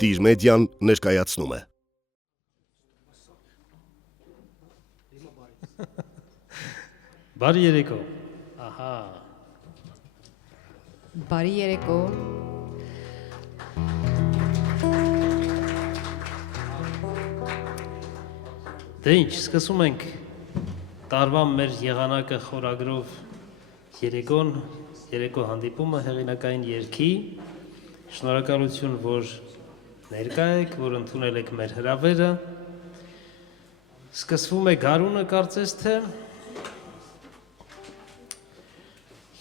Տիր մեդիան ներկայացնում է։ Բարի երեկո։ Ահա։ Բարի երեկո։ Դե ինչ, սկսում ենք տարվա մեր եղանակը խորագրով երեկո հանդիպումը հեղինակային երգի։ Շնորհակալություն, որ ներկա եք, որ ընդունել եք մեր հրավերը։ Սկսվում է գարունը, կարծես թե,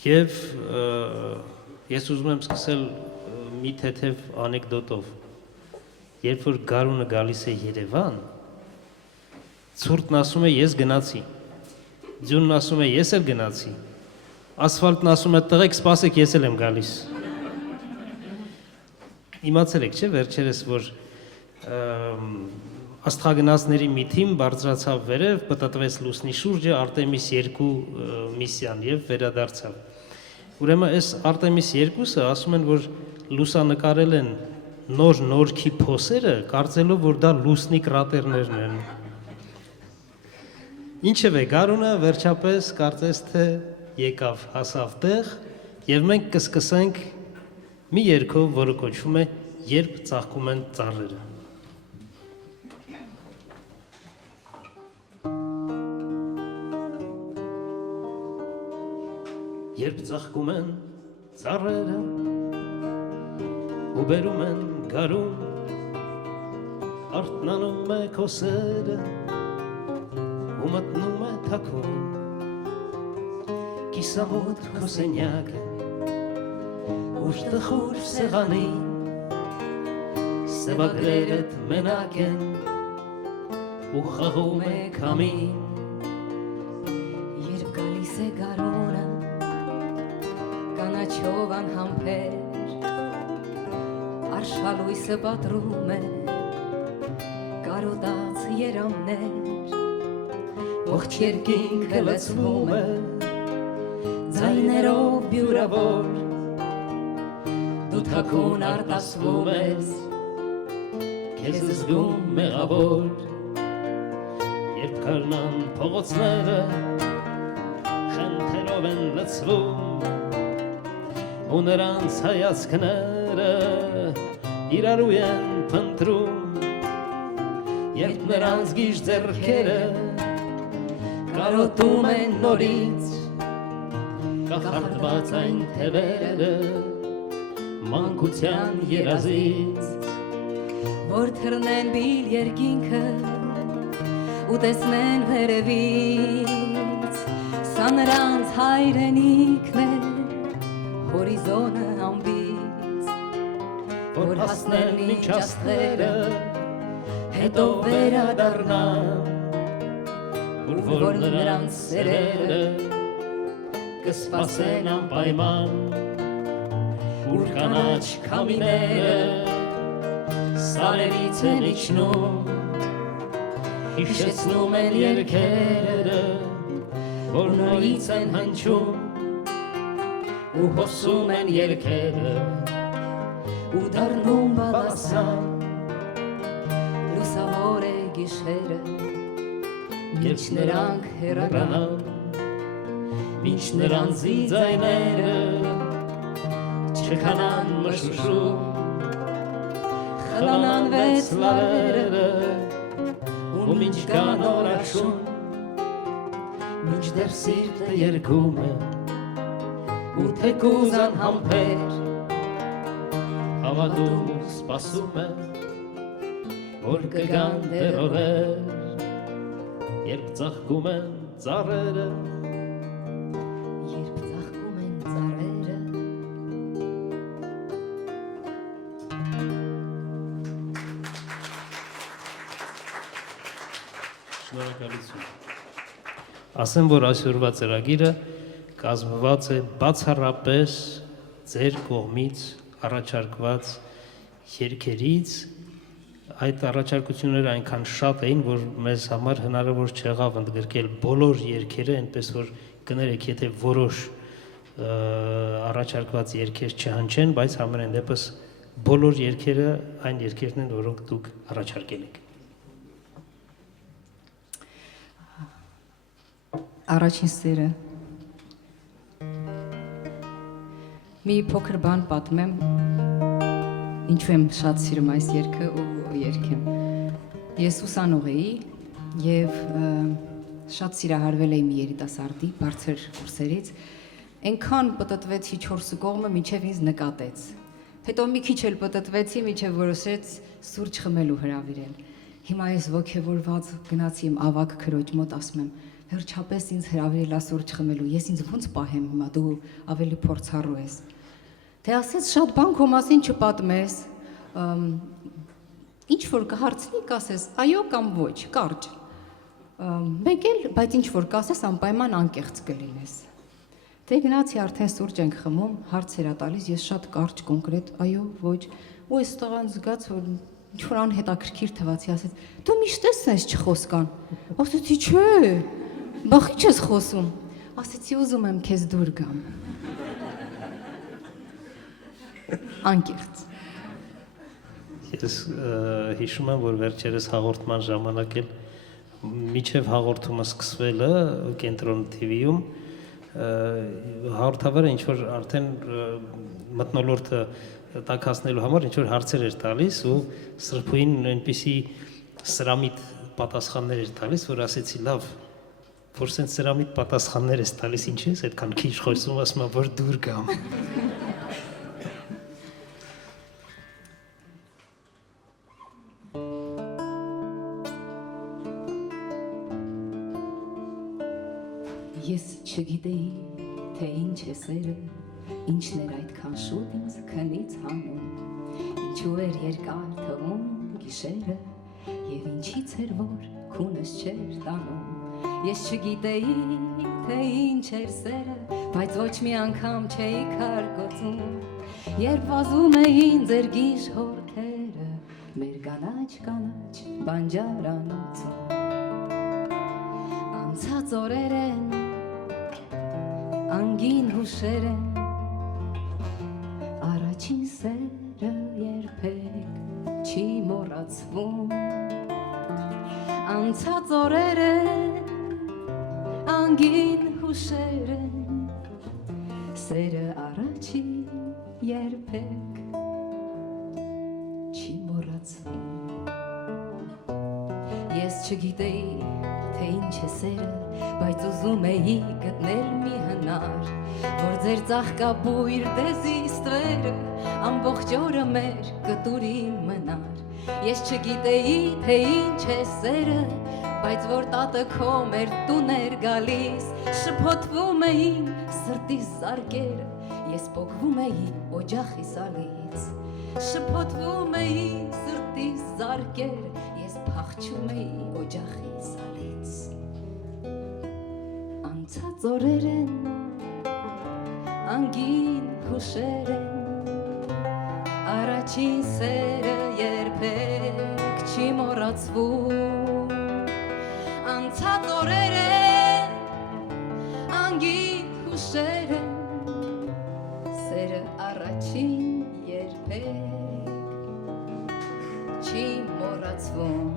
և ես ուզում եմ սկսել մի թեթև անեկդոտով։ Երբ որ գարունը գալիս է Երևան, ցուրտն ասում է ես գնացի, ձյունն ասում է ես էլ գնացի, ասֆալտն ասում է տղեկ սպասեք ես էլ եմ գալիս։ Իմացել եք, չէ, վերջերս, որ աստղագնացների մի թիմ բարձրացավ վերև, պտտվեց լուսնի շուրջը Արտեմիս 2 միսիան և վերադարձավ։ Ուրեմն այս Արտեմիս 2-ը ասում են, որ լուսանկարել են նոր նորքի փոսերը, կարծելով, որ դա լուսնի կրատերներն են։ Ինչևէ, գարունը վերջապես կարծես թե եկավ, հասավ տեղ, և մենք կսկսենք մի երգով, որը կոչվում է «Երբ ծաղկում են ծառերը»։ Երբ ծաղկում են ծառերը ու բերում են գարուն, արթնանում է քո սերը ու մտնում է թաքուն, կիսամութ քո սենյակը ուշ տխուր սեղանին, սևագրերդ մենակ են ու խաղում է քամին։ Երբ գալիս է գարունը, կանաչով անհամբեր, արշալույսը պատռում է կարոտած երամներ, Ողջ երկինքը լցվում է ձայներով բյուրավոր, դու թաքուն արտասվում ես, քեզ զգում մեղավոր, երբ կառնան փողոցները, խնդերով են լցվում, ու նրանց հայացքները իրարու են փնտրում, երբ նրանց գիժ ձեռքերը կարոտում են նորից, կախարդված այն թևերը մանկության երազից, որ թռնեն բիլ երկինքը ու տեսնեն վերևից, սա նրանց հայրենիքն է, հորիզոնը ամբից, որ հասնեն մինչ աստղերը, հետո վերադառնան, որ նրանց սերերը կսպասեն անպայման, ուր կանաչ քամիները սարերից են իջնում, հիշեցնում են երգերը, որ նորից են հնչում, ու հոսում են երգերը, ու դառնում բավասան, լուսավոր է գիշերը, Երբ նրանք հեռանան, մինչ նրանց ձայները չքանան մշուշում, խլանան վեց լարերը, ու մինչ կան օրաշուն, մինչ դեռ սիրտը երգում է, ու թեկուզ անհամբեր, հավատում սպասում է, որ կգան դեռ օրեր, Երբ ծաղկում են ծառերը, երբ ծաղկում են ծառերը, Շնորհակալություն։ Ասեմ, որ այսօրվա ծրագիրը կազմված է բացառապես ձեր կողմից առաջարկված երգերից, այդ առաջարկությունները այնքան շատ էին, որ մեզ համար հնարավոր չեղավ ընդգրկել բոլոր երգերը, այնպես որ կներեք, եթե որոշ առաջարկված երգեր չհնչեն, բայց համենայն դեպս բոլոր երգերը այն երգերն են, որոնք դուք առաջարկել եք։ Առաջին սերը մի փոքր բան պատմեմ, ինչու եմ շատ սիրում այս երգը ու երգեմ։ Ես ուսանող էի եւ շատ սիրահարվել էի մի երիտասարդի բարձր կուրսերից, այնքան պտտվեցի 4 կողմը, մինչև ինձ նկատեց։ Հետո մի քիչ էլ պտտվեցի, մինչև որոշեց սուրճ խմելու հրավիրել։ Հիմա ես ոգևորված գնացի իմ ավագ քրոջ մոտ, ասում եմ, վերջապես ինձ հրավիրելա սուրճ խմելու, ես ինձ ոնց պահեմ հիմա, դու ավելի փորձառու ես։ Թե ասեց շատ բան քո մասին չպատմես, ինչ որ կհարցնի, կասես այո կամ ոչ, կարճ։ Մեկ էլ, բայց ինչ որ կասես, անպայման անկեղծ կլինես։ Դե գնացի արդեն սուրճ ենք խմում, հարցեր ա տալիս, ես շատ կարճ կոնկրետ, այո, ոչ, ու այս տղան զգաց, որ ինչ որ անհետաքրքիր թվացի, ասեց, դու միշտ ես սենց չխոսկան։ Ասեցի, չէ, բախի չես խոսում։ Ասեցի, ուզում եմ քեզ դուր գամ։ Անկեղծ։ Ես հիշում եմ, որ վերջերս հաղորդման ժամանակ էլ միջև հաղորդումը սկսվելը Կենտրոն TV-ում հաղորդավարը ինչ որ արդեն մթնոլորտը տաքացնելու համար ինչ որ հարցեր էր տալիս ու Սրբուին այնպիսի սրամիտ պատասխաններ էր տալիս, որ ասեցի լավ, որ սենց սրամիտ պատասխաններ ես տալիս, ինչ ես այդքան քիչ խոսում, ասում եմ, որ դուր գամ։ Ես չգիտեի, թե ինչ է սերը, ինչն էր այդքան շուտ ինձ քնից հանում, ինչու էր երկար թվում գիշերը, և ինչից էր, որ քունս չէր տանում։ Ես չգիտեի, թե ինչ էր սերը, բայց ոչ մի անգամ չէի քարկոծում, երբ վազում էին ձեր գիժ հորթերը, մեր կանաչ բանջարանոցում։ Անցած օրեր են, անգին հուշեր են, առաջին սերը երբեք չի մոռացվում։ Անցած օրեր են, անգին հուշեր են, սերը առաջին երբեք չի մոռացվում։ Ես չգիտեի, թե ինչ է սերը, բայց ուզում էի գտնել մի հնար, որ ձեր ծաղկաբույր դեզի ստվերը ամբողջ օրը մեր կտուրի մնար։ Ես չգիտեի, թե ինչ է սերը, բայց որ տատը քո մեր տուն էր գալիս, շփոթվում էին սրտիս զարկերը, ես պոկվում էի օջախի սալից, շփոթվում էին սրտիս զարկերը, ես փախչում էի օջախի սալից։ Անցած օրեր են, անգին հուշեր են, առաջին սերը երբեք չի մոռացվում։ Անցած օրեր են, անգին հուշեր են, սերը առաջին երբեք չի մոռացվում։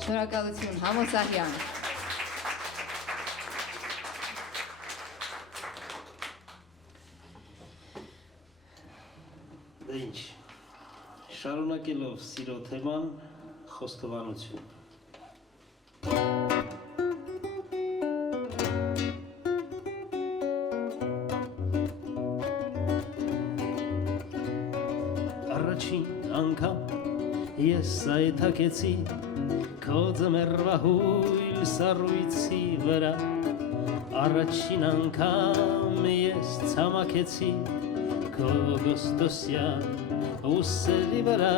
Շնորհակալություն, Համոս Ահյան։ Դա ինչ, շարունակելով սիրո թեման, խոստովանություն։ Առաջին անգամ ես այթակեցի քո ձմեռվահույլ սառույցի վրա, առաջին անգամ ես ցամաքեցի քո գոստոսյան ուսերի վրա,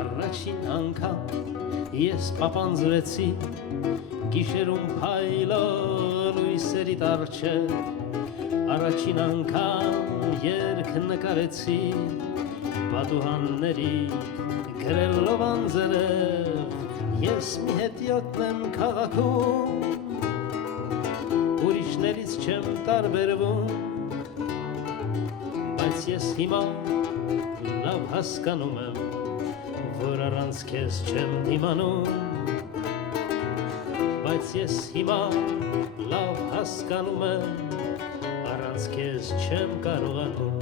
առաջին անգամ ես պապանձվեցի գիշերում փայլող լույսերի առջև, առաջին անգամ երգ նկարեցի պատուհանների գրելով անձրև, ես մի հետիոտն եմ քաղաքում, ուրիշներից չեմ տարբերվում, բայց ես հիմա լավ հասկանում եմ, որ առանց քեզ չեմ դիմանում, բայց ես հիմա լավ հասկանում եմ, առանց քեզ չեմ կարողանում,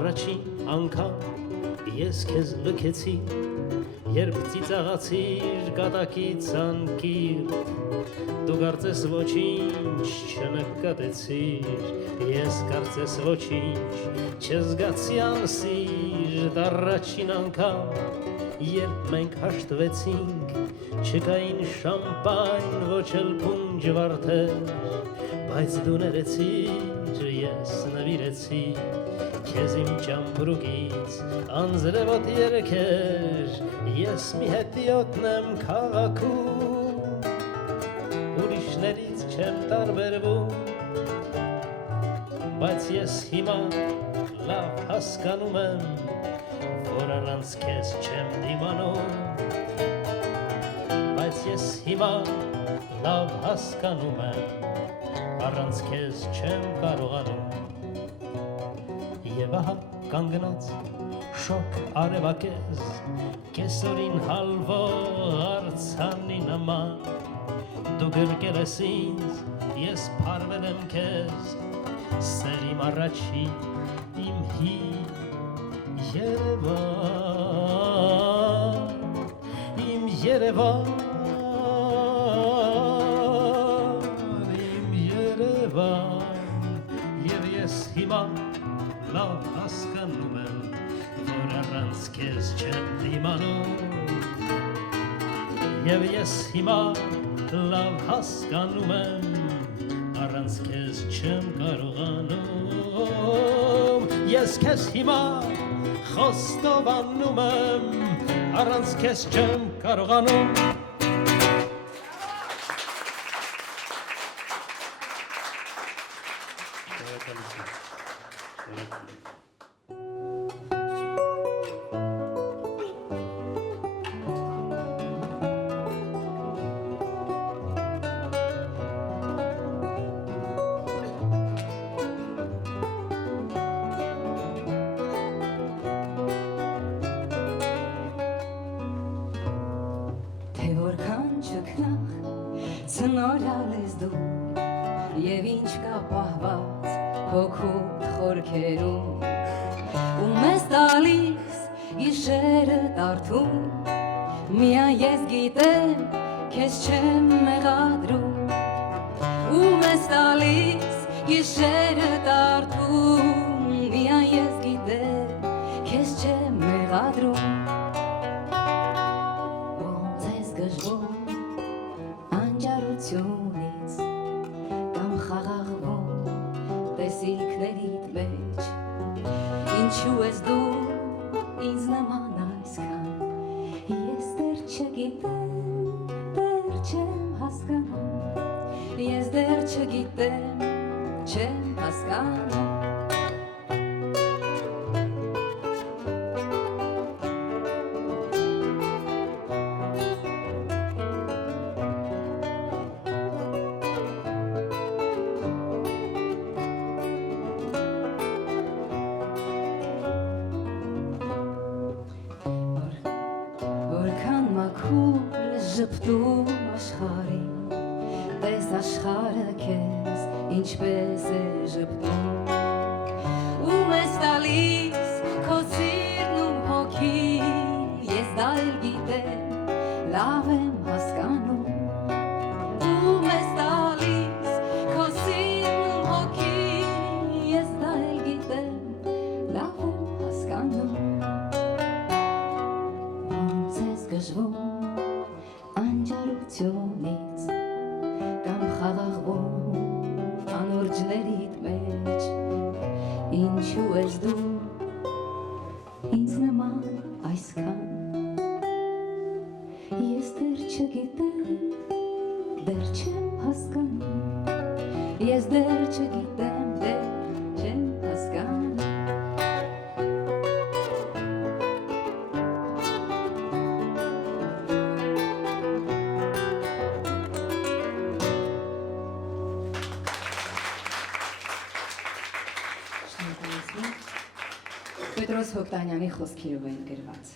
առաջին անգամ ես քեզ լքեցի, երբ ծիծաղացիր կատակից անկիր, դու կարծես ոչինչ չնկատեցիր, ես կարծես ոչինչ չզգացի անսիրտ, առաջին անգամ երբ մենք հաշտվեցինք, չկային շամպայն, ոչ էլ պունջ վարդեր, բայց դու ներեցիր, ես նվիրեցի, քեզ իմ ճամպրուկից անձրևոտ երգեր, ես մի հետիոտն եմ քաղաքում, ուրիշներից չեմ տարբերվում, բայց ես հիմա լավ հասկանում եմ, որ առանց քեզ չեմ դիմանում, բայց ես հիմա լավ հասկանում եմ, առանց քեզ չեմ կարողանում, եւ ահա կանգնած շոկ արևակեզ, կեսօրին հալվող արձանի նման, դու գրկել ես ինձ, ես փարվել եմ քեզ, սեր իմ առաջին, իմ Երևան, իմ Երևան, իմ Երևան, եւ ես հիմա լավ հասկանում եմ, որ առանց քեզ չեմ դիմանում, եւ ես հիմա լավ հասկանում եմ, առանց քեզ չեմ կարողանում, ես քեզ հիմա խոստովանում եմ, առանց քեզ չեմ կարողանում. Ցնորալ ես դու եւ ինչ կա պահված հոգուտ խորքերում ու մեզ տալիս գիշերը տարթում միայն ես գիտեմ քեզ չեմ մեղադրում ու մեզ տալիս գիշերը տարթում միայն ես գիտեմ քեզ չեմ մեղադրում ոնց ես գժվում անջարությունից կամ խաղաղվում տեսիլքներիդ մեջ ինչու ես դու ինձ նման այսքան ես դեռ չգիտեմ դեռ չեմ հասկանում ես դեռ չգիտեմ չեմ հասկանում Ժպտում աշխարհին, տես աշխարհը քեզ ինչպես է ժպտում ու մեզ տալիս քո սիրն ու հոգին ես դա էլ գիտեմ լավ եմ հասկանում ու մեզ տալիս քո սիրն ու հոգին ես դա էլ գիտեմ լավ եմ հասկանում ոնց ես գժվում անջարությունից կամ խաղաղվում անորջներիդ մեջ ինչու ես դու ինձ նման այսքան ես դեռ չգիտեմ դեռ չեմ հասկանում ես դեռ չգիտեմ դեռ չեմ հասկանում Պետրոս Հոկտանյանի խոսքերով են գրված։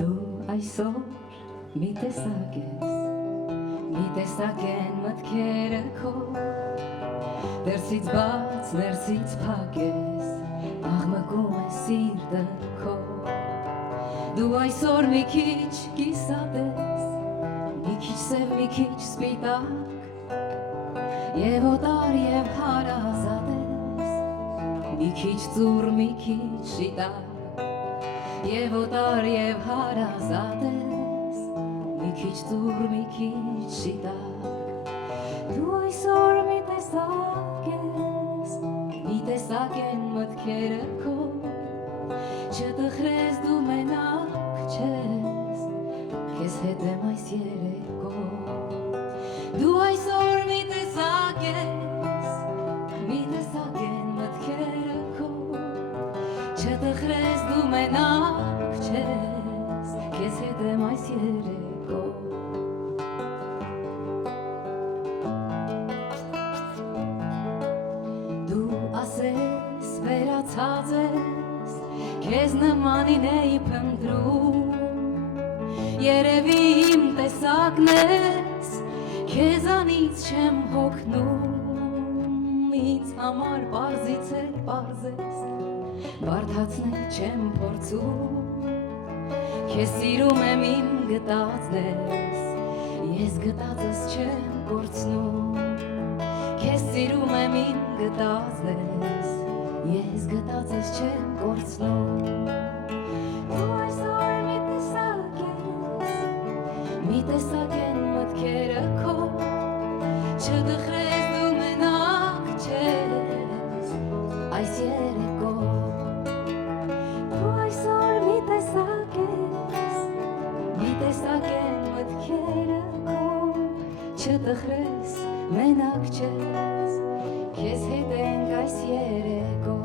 Դու այսօր մի տեսակ են մտքերը քո Դերսից բաց, ներսից փակ ես, աղմկում է սիրտը քո Դու այսօր մի քիչ կիսատ ես, մի քիչ սև, մի քիչ սպիտակ Եվ օտար և հարազատ ես, մի քիչ ծուռ, մի քիչ շիտակ Եվ օտար և հարազատ ես, մի քիչ ծուռ, մի քիչ շիտակ Դու այսօր մի տեսակ են մտքերը քո Չտխրես դու մենակ չես, քեզ հետ եմ այս երեկո Դու այսօր մի տեսակ են մտքերը քո Չտխրես դու մենակ չես, քեզ հետ եմ այս երեկո ասես վերացած ես, քեզ նմանին էի փնտրում Երևի իմ տեսակն ես, քեզանից չեմ հոգնում Ինձ համար պարզից էլ պարզ ես, բարդացնել չեմ փորձում Քեզ սիրում եմ իմ գտածն ես, ես գտածս չեմ կորցնում Քեզ սիրում եմ իմ գտածն ես, ես գտածս չեմ կորցնում Դու այսօր մի տեսակ են մտքերը քո Չտխրես դու մենակ չես, այս երեկո Դու այսօր մի տեսակ են մտքերը քո Չտխրես մենակ չես, քեզ հետ ենք այս երեկո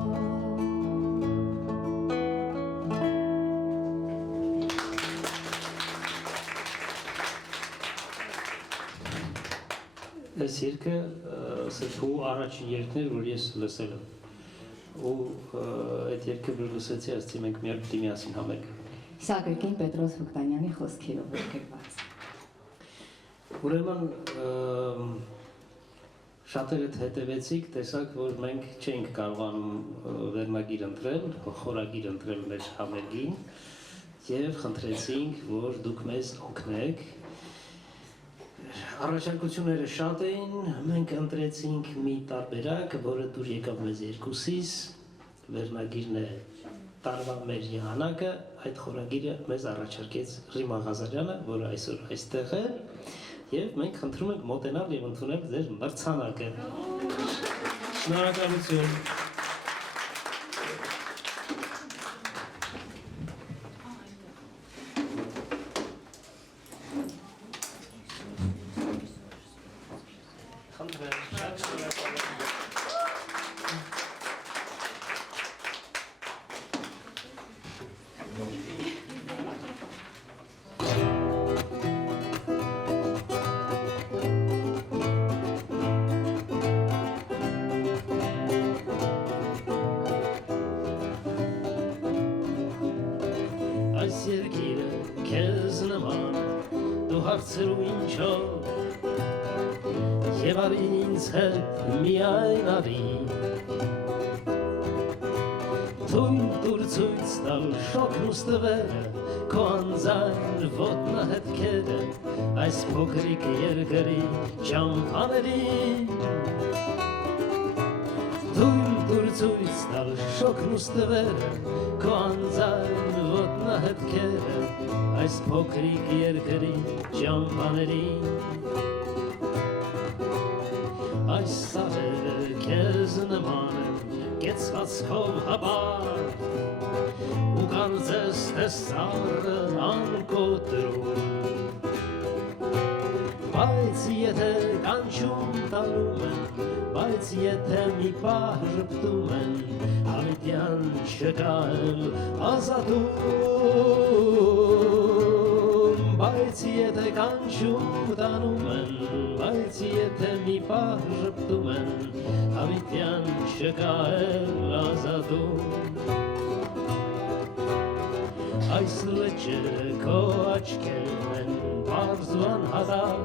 Այս երգը սրբու առաջին երգն էր, որ ես լսել եմ ու այդ երգը որ լսեցի, ասեցի մենք միասին համերգ Սա գրքին Պետրոս Հոկտանյանի խոսքերով էր գրված Ուրեմն շատերդ հետևեցիք, տեսակ, որ մենք չենք կարողանում վերնագիր ընտրել, խորագիր ընտրել մեր համերգին և խնդրեցինք, որ դուք մեզ օգնեք Առաջարկությունները շատ էին, մենք ընտրեցինք մի տարբերակ, որը դուր եկավ մեզ երկուսիս, վերնագիրն է տարվա մեր եղանակը, այդ խորագիրը մեզ առաջարկեց Ռիմա Ղազարյանը, որը այսօր այստեղ է, և մենք խնդրում ենք մոտենալ և ընդունել ձեր մրցանակը։ Շնորհակալություն։ Այս երկիրը քեզ նման դու հարցրու ինչով Եվ արի ինձ հետ միայն արի Թույլ դուր ցույց տալ շոգն ու ստվերը Քո անձայն ոտնահետքերը Այս փոքրիկ երկրի ճամփաներին Թույլ դուր ցույց տալ շոգն ու ստվերը Քո անձայն ոտնահետքերը Այս փոքրիկ երկրի ճամփաներին Այս սարերը քեզ նման են կեցված հով հաբար ու կարծես թե սարը անկոտրում բայց եթե կանչում տանում են, բայց եթե մի պահ ժպտում են, հավիտյան չկա էլ ազատում, բայց եթե կանչում տանում են, բայց եթե մի պահ ժպտում են, հավիտյան չկա էլ ազատում, այս լճերը քո աչքերն են պարզ ու անհատակ,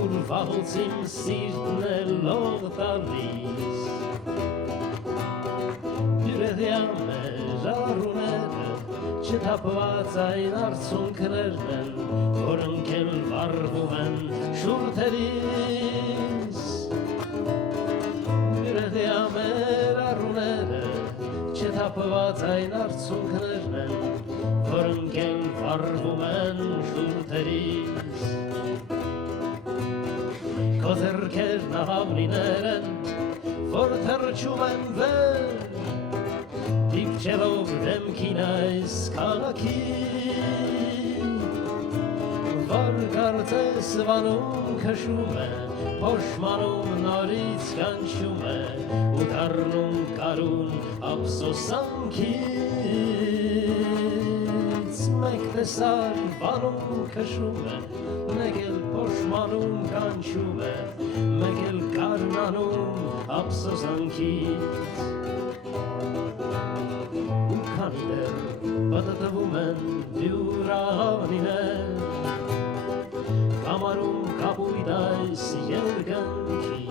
ուր վաղուց իմ սիրտն է լող տալիս, բյուրեղյա մեր առուները չթափված այն արցունքներն են, որոնք էլ վառվում են շուրթերիս, բյուրեղյա մեր առուները չթափված այն արցունքներն են, որոնք էլ վառվում են շուրթերիս, քո ձեռքերն աղավնիներ են, որ թռչում են վեր, դիպչելով դեմքին այս քաղաքի, որ կարծես վանում քշում է, փոշմանում նորից կանչում է, ու դառնում կարուն ափսոսանքից, մեկ տեսար վանում քշում է, մեկ էլ փոշմանում կանչում է, մեկ էլ կարնանում ափսոսանքից, ու քանի դեռ պատտվում են դյուրավնիներ, կամարում կապույտ այս երկնքի,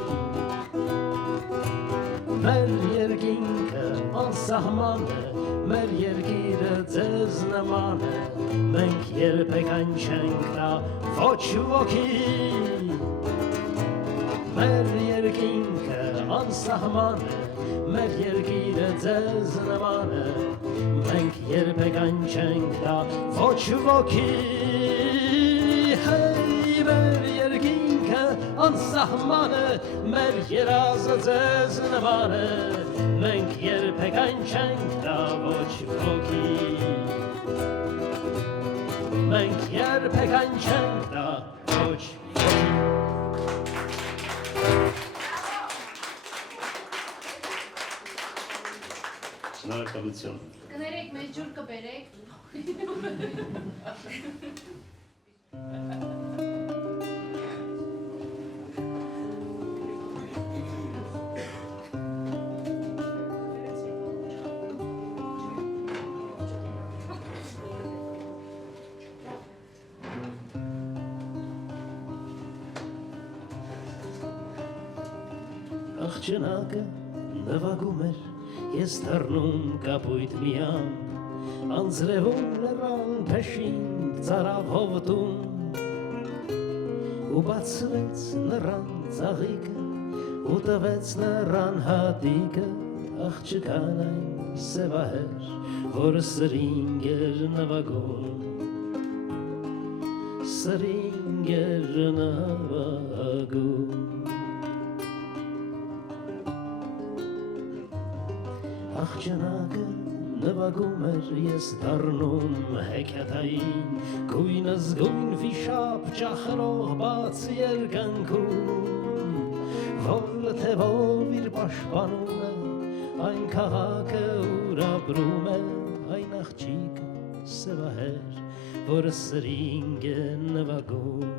մեր երկինքը անսահման է, մեր երկիրը ձեզ նման է, մենք երբեք անչենք տա ոչ ոքի, մեր երկինքը անսահման է, մեր երկիրը ձեզ նման է, մենք երբեք անչենք տա ոչ ոքի, մեր երկինքը անսահման է, մեր երազը ձեզ նման է, մենք երբեք անչենք տա ոչ ոքի, մենք երբեք անչենք տա ոչ ոքի։ Շնորհակալություն։ Կներեք, մեծ ջուր կբերեք։ Աղջնակը նվագում էր, ես դառնում կապույտ միամ, անձրևում լռան փեշին ծարավ հովտում, ու բացվեց նրան ծաղիկը, ու տվեց նրան հատիկը, աղջկան այն սևահեր, որ սրինգ էր նվագում, սրինգ էր նվագում, աղջնակը նվագում էր, ես դառնում հեքիաթային, գույնը զգույն վիշապ ճախրող բաց երկնքում, որ թևով իր պաշտպանում է, այն քաղաքը ուր ապրում է, այն աղջիկը սևահեր, որ սրինգ է նվագում,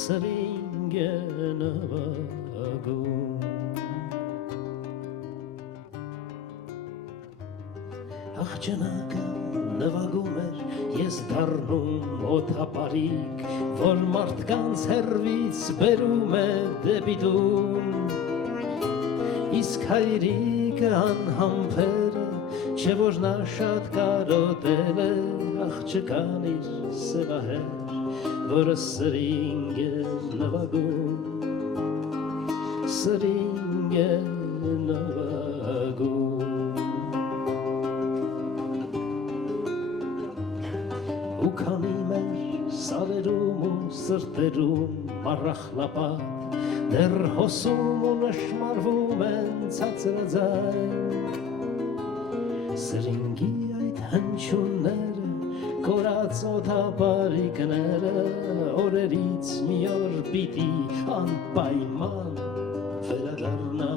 սրինգ է նվագում, աղջնակը նվագում էր, ես դառնում օդապարիկ, որ մարդկանց հեռվից բերում է դեպի տուն, իսկ հայրիկը անհամբերը, չէ որ նա շատ կարոտել է, աղջկան իր սևահեր, որ սրինգ է նվագում, սրինգ է նվագում, ու քանի մեր սարերում ու սրտերում մառախլապատ, դեռ հոսում ու նշմարվում են ցածրաձայն, սրինգի այդ հնչյունները կորած օդապարիկները օրերից մի օր պիտի անպայման վերադառնա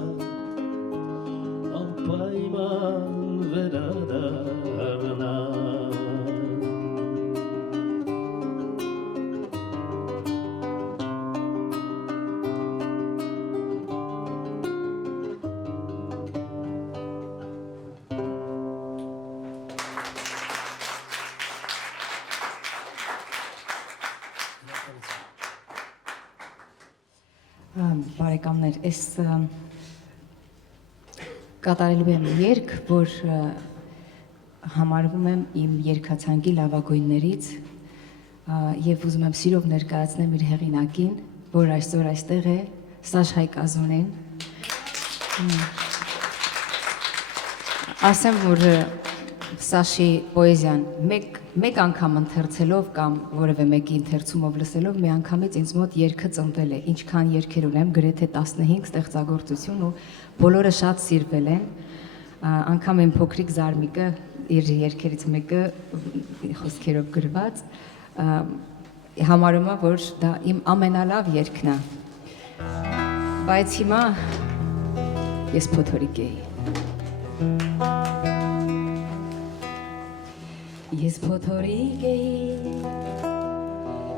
անպայման վերադառնա Բարեկամներ, ես կատարելու եմ երգ, որ համարվում եմ իմ երգացանկի լավագույններից եւ ուզում եմ սիրով ներկայացնեմ իր հեղինակին, որ այսօր այստեղ է, Սաշ Հայկազոնեն։ Ասեմ, որ Սաշի պոեզիան մեկ անգամ ընթերցելով կամ որևէ մեկի ընթերցումով լսելով մի անգամից ինձ մոտ երգը ծնվել է, ինչքան երգեր ունեմ, գրեթե 15 ստեղծագործություն ու բոլորը շատ սիրվել են, անգամ իմ փոքրիկ Զարմիկը իր երգերից մեկը խոսքերով գրված, համարում է, որ դա իմ ամենալավ երգն է, բայց հիմա ես փոթորիկ էի։ Ես փոթորիկ էի,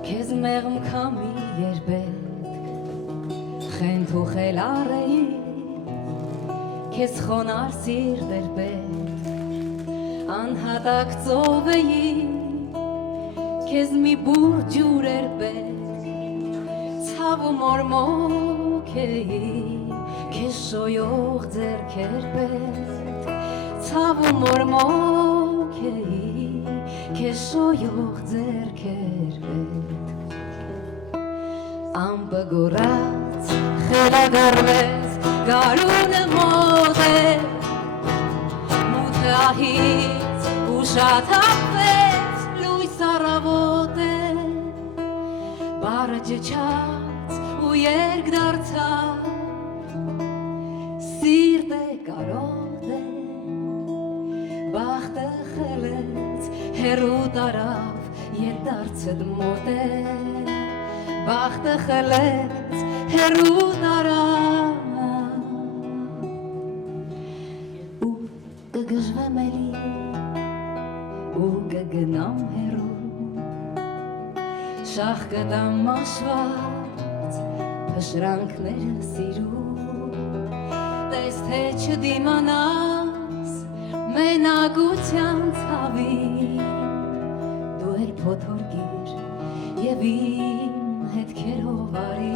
քեզ մեղմ քամի երբեք, խենթ ու խելառ էի, քեզ խոնար սիրտ էր պետք, անհատակ ծով էի, քեզ մի բուր ջուր էր պետք, ցավ ու մորմոք էի, քեզ շոյող ձեռք էր պետք, ցավ ու մորմոք էի, քեզ շոյող ձեռքեր պետք ամպը գոռաց խելագարվեց գարունը մոտ է մութը ահից ու շաթափվեց լույս առավոտ է բարը ջջաց ու երգ դարձավ սիրտ է կարոտ է բախտը խելեց հերու տարավ երբ դարձդ մոտ է բախտը խելեց հերու տարավ ու կգժվեմ էլի ու կգնամ հերու շախ կտամ մաշված փշրանքները սիրու տես թե չդիմանաս մենակության ցավի դու էլ փոթորկիր եւ իմ հետքերով արի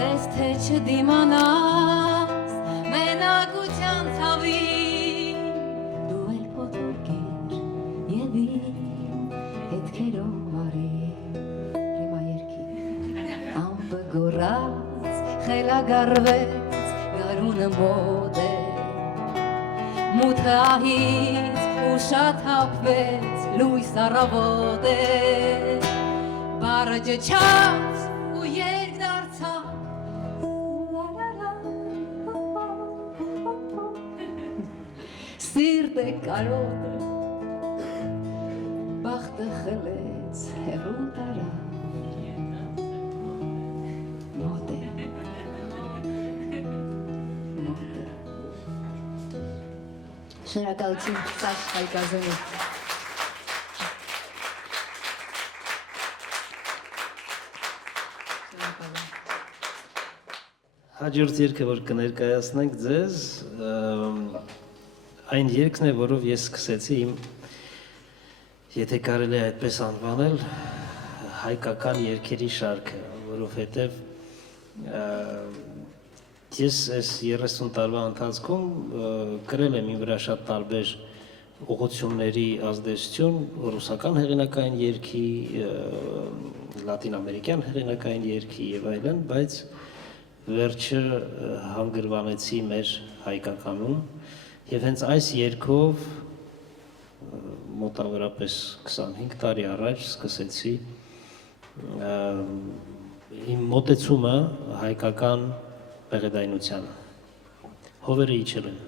տես թե չդիմանաս մենակության ցավի դու էլ փոթորկիր եւ իմ հետքերով արի հիմա երկի ամպը գոռաց խելագարվեց գարունը մոտ է մութը ահից ու շաթափվեց լույս առավոտ է բարը ջջաց ու երգ դարձավ սիրտ է կարոտ է բախտը խելեց հերու տարավ մոտ է Շնորհակալություն Սաշ Հայկազոնի։ Հաջորդ երգը, որ կներկայացնենք ձեզ, այն երգն է, որով ես սկսեցի իմ, եթե կարելի է այդպես անվանել, հայկական երգերի շարքը, որովհետև ես այս 30 տարվա ընթացքում կրել եմ իմ վրա շատ տարբեր ուղղությունների ազդեցություն, ռուսական հեղինակային երգի, լատինամերիկյան հեղինակային երգի եւ այլն, բայց վերջը հանգրվանեցի մեր հայկականում եւ հենց այս երգով մոտավորապես 25 տարի առաջ սկսեցի իմ մոտեցումը հայկական բեղեդայնությանը։ Հովերը իջել են։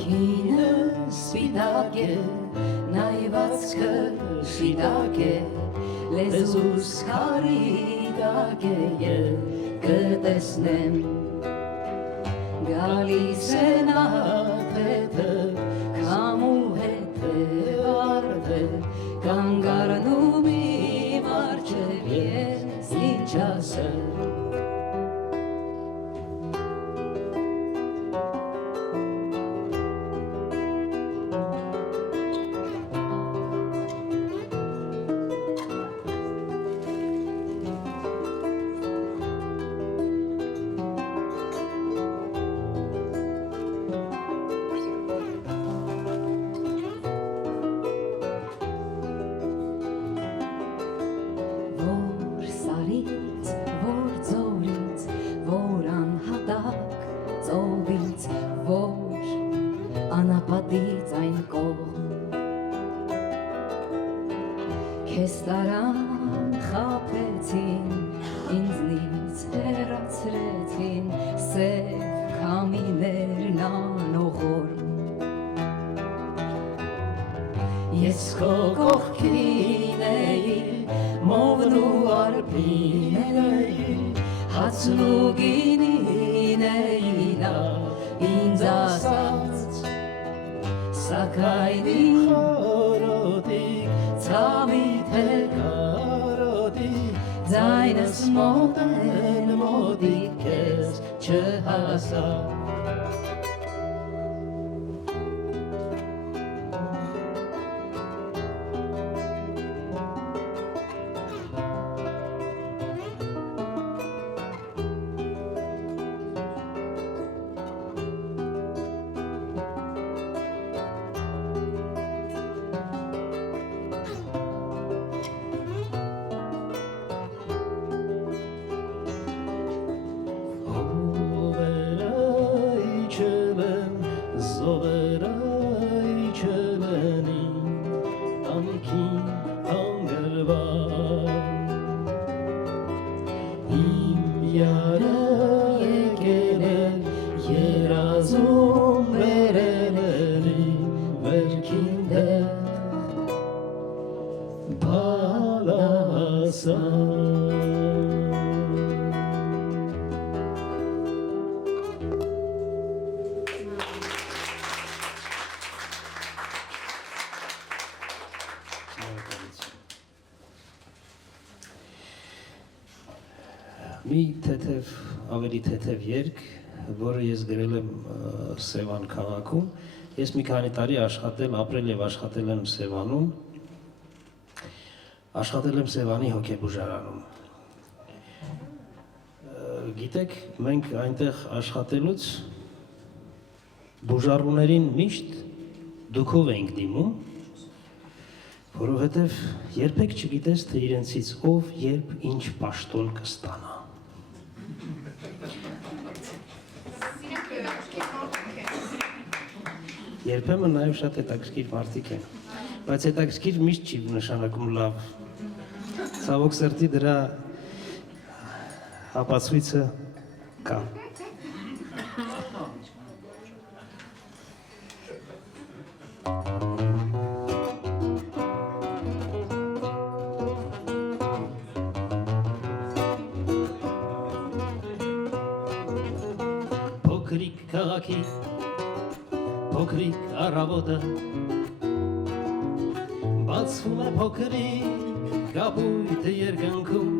Կինը սպիտակ է, նայվածքը շիտակ է, լեզուս քարիտակ է, և կտեսնեմ գալիս է նա հետը, քամու հետ է արդը, կանգառնում իմ առջև ես ինչ ասեմ անապատից այն կողմ Քեզ տարան խաբեցին, ինձնից հեռացրեցին սև քամիներն անողորմ Ես քո կողքին էի, մովն ու արբին էի, հացն ու գինին էի նա ինձ ասաց Սակայն իմ խորոտիկ, ցավիտ է կարոտիկ, ձայնս մոտ են մոտիկ քեզ չհասա Մի թեթև, ավելի թեթև երգ, որը ես գրել եմ Սևան քաղաքում, ես մի քանի տարի ապրել և աշխատել եմ Սևանում, աշխատել եմ Սևանի հոգեբուժարանում։ Գիտեք, մենք այնտեղ աշխատելուց բուժառուներին միշտ դուքով էինք դիմում, որովհետև երբեք չգիտես, թե իրենցից ով երբ ինչ պաշտոն կստանա։ Երբեմն նաև շատ հետաքրքիր մարդիկ են, բայց հետաքրքիր միշտ չի նշանակում լավ։ Ցավոք սրտի դրա ապացույցը կա։ Փոքրիկ քաղաքի Փոքրիկ առավոտը բացվում է փոքրիկ կապույտը երկնքում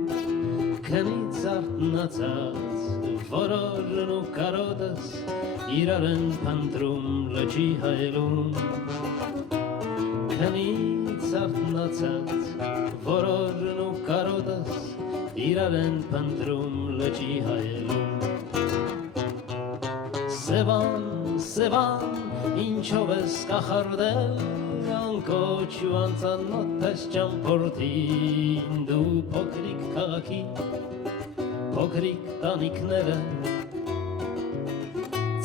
քնից արթնացած որորն ու կարոտս իրար են փնտրում լճի հայելուն քնից արթնացած որորն ու կարոտս իրար են փնտրում լճի հայելուն Սևան ինչով ես կախարդել, անկոչ ու անծանոթ ես ճամփորդին, դու փոքրիկ քաղաքի, փոքրիկ տանիքները,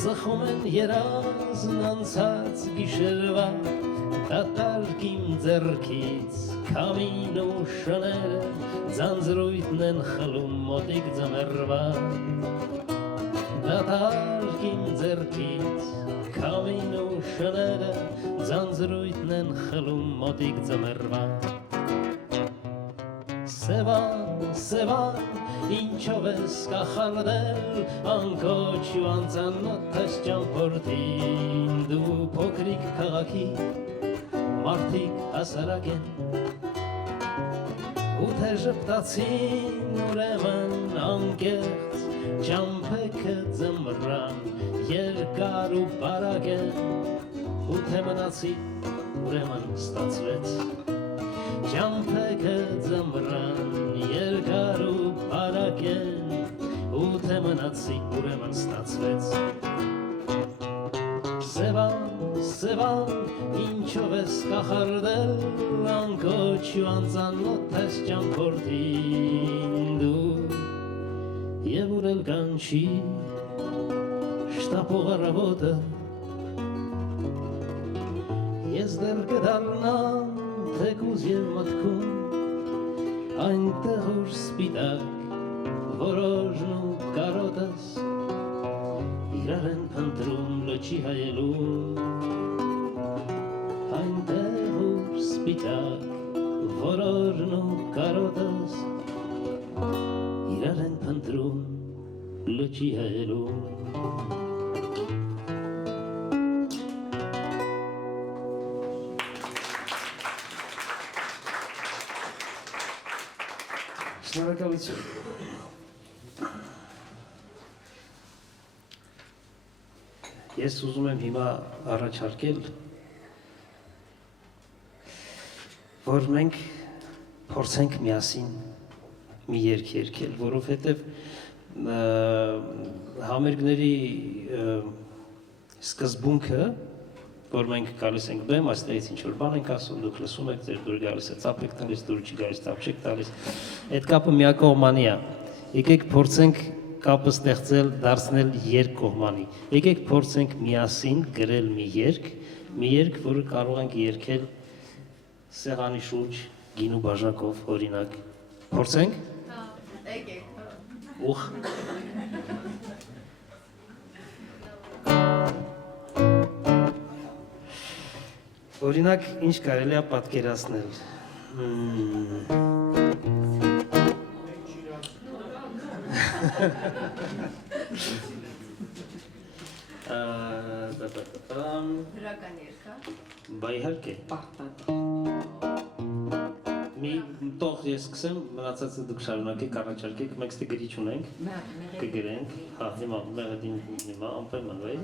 ծխում են երազն անցած գիշերվա, դատարկ իմ ձեռքից, քամին ու շները, ձանձրույթն են խլում մոտիկ ձմեռվա, դատարկ իմ ձեռքից, քամին ու շները ձանձրույթն են խլում մոտիկ ձմեռվան Սևան, ինչով ես կախարդել անկոչ ու անծանոթ ես ճամփորդին դու փոքրիկ քաղաքի մարդիկ հասարակ են ու թե ժպտացին ուրեմն անկեղծ ճամփեքը ձմռան երկար ու բարակ են ու թե մնացի ուրեմն ստացվեց ճամփեքը ձմռան երկար ու բարակ են ու թե մնացի ուրեմն ստացվեց Սևան, ինչով ես կախարդել անկոչ ու անծանոթ ես ճամփորդին դու եւ ուրել կանչի շտապող առավոտը ես դեռ կդառնամ թեկուզ եւ մտքում այնտեղ որ սպիտակ որոժն ու կարոտս իրար են փնտրում լճի հայելուն այնտեղ որ սպիտակ որոժն ու կարոտս իրար են փնտրում լճի հայելուն Շնորհակալություն Ես ուզում եմ հիմա առաջարկել որ մենք փորձենք միասին մի երգ երգել, որովհետև համերգների սկզբունքը, որ մենք գալիս ենք բեմ, այստեղից ինչ-որ բան ենք ասում, դուք լսում եք, ձեր դուր գալիս է ծափ եք տալիս, դուր չի գալիս, ծափ չեք տալիս, այդ կապը միակողմանի է, եկեք փորձենք կապը ստեղծել, դարձնել երկկողմանի, եկեք փորձենք միասին գրել մի երգ, որը կարող ենք երգել սեղանի շուրջ, գինու բաժակով, օրինակ, փորձենք? Եկեք։ Ուխ։ Օրինակ, ինչ կարելի է պատկերացնել։ Դրական երգ, Բա իհարկե։ Մի տող ես սկսեմ, մնացածը դուք շարունակեք, առաջարկեք, մենք ստե գրիչ ունենք, կգրենք, հա, հիմա, մեղեդին հիմա, անպայման, վայ,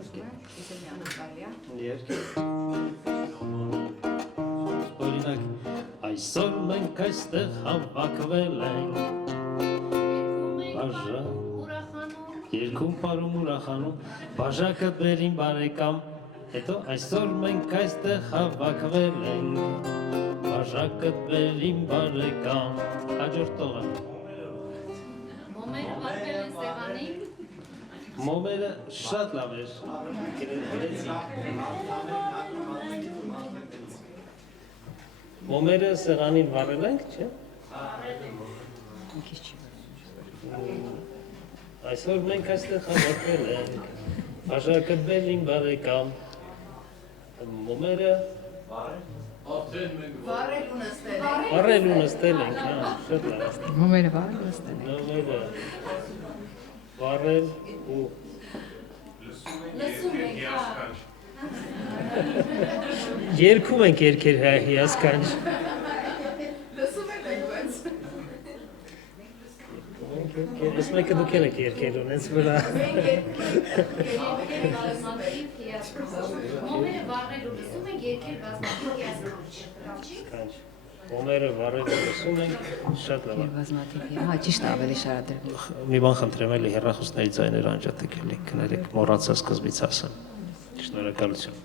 երկե։ Օրինակ, այսօր մենք այստեղ հավաքվել ենք, երկում պարում ուրախանում, բաժակը բերին բարեկամ, հետո այսօր մենք այստեղ հավաքվել ենք, բաժակը բերին բարեկամ, հաջորդ տողը։ Մոմերը վարվել են սեղանին։ Մոմերը շատ լավ էր, Մոմերը սեղանին վարել ենք, չէ՞։ Այսօր մենք այստեղ հավաքվել ենք, բաժակը բերին բարեկամ, Մոմերը վարել ու նստել ենք, շատ լավ։ Մոմերը վարել ու նստել ենք։ Մոմերը վարել ու Լսում ենք, հա։ Երգում ենք երգեր հիասքանչ։ Լսում ենք բայց։ Ես մեկը դուք եք երգեր ունենց վրա։ Մոմերը վարել ու լսում ենք երկեր բազմաթիվ հիասքանչ։ Մոմերը վարել ու լսում ենք, շատ լավ։ Բազմաթիվ, հա, ճիշտ ավելի շարադրվում։ Մի բան խնդրեմ էլի հեռախոսների ձայները անջատեք էլի, կներեք, մոռացա սկզբից ասեմ։ Շնորհակալություն։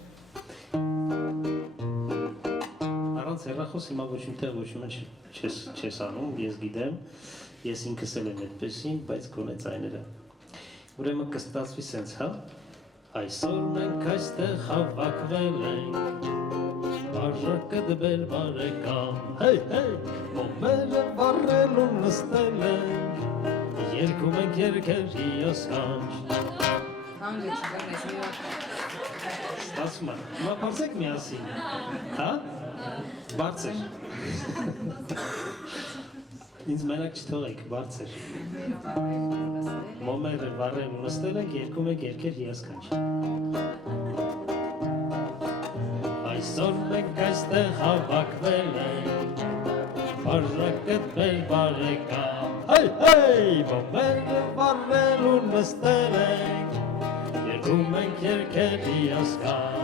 Առանց հեռախոս հիմա ոչ միտեղ ոչ մի չես անում, ես գիտեմ, ես ինքս էլ եմ այդպեսին, բայց գոնե ձայները։ Ուրեմն կստացվի սենց, հա։ Այսօր մենք այստեղ հավաքվել ենք, բաժակը դբեր բարեկամ, հեյ, մոմերը վառել ու նստել ենք, երգում ենք երգեր հիասքանչ։ Սպասում եմ։ Հիմա փորձեք միասին։ Հա? Բարձր։ Ինձ մենակ չթողեք, բարձր։ Մոմերը վառել ու նստել եք, երկում եք երկեր հիասքանչ։ Այսօր մենք այստեղ հավաքվել ենք, բաժակտվել բարեկամ, հայ, մոմերը վառել ու նստել ենք, երկում ենք երկեր հիասքանչ։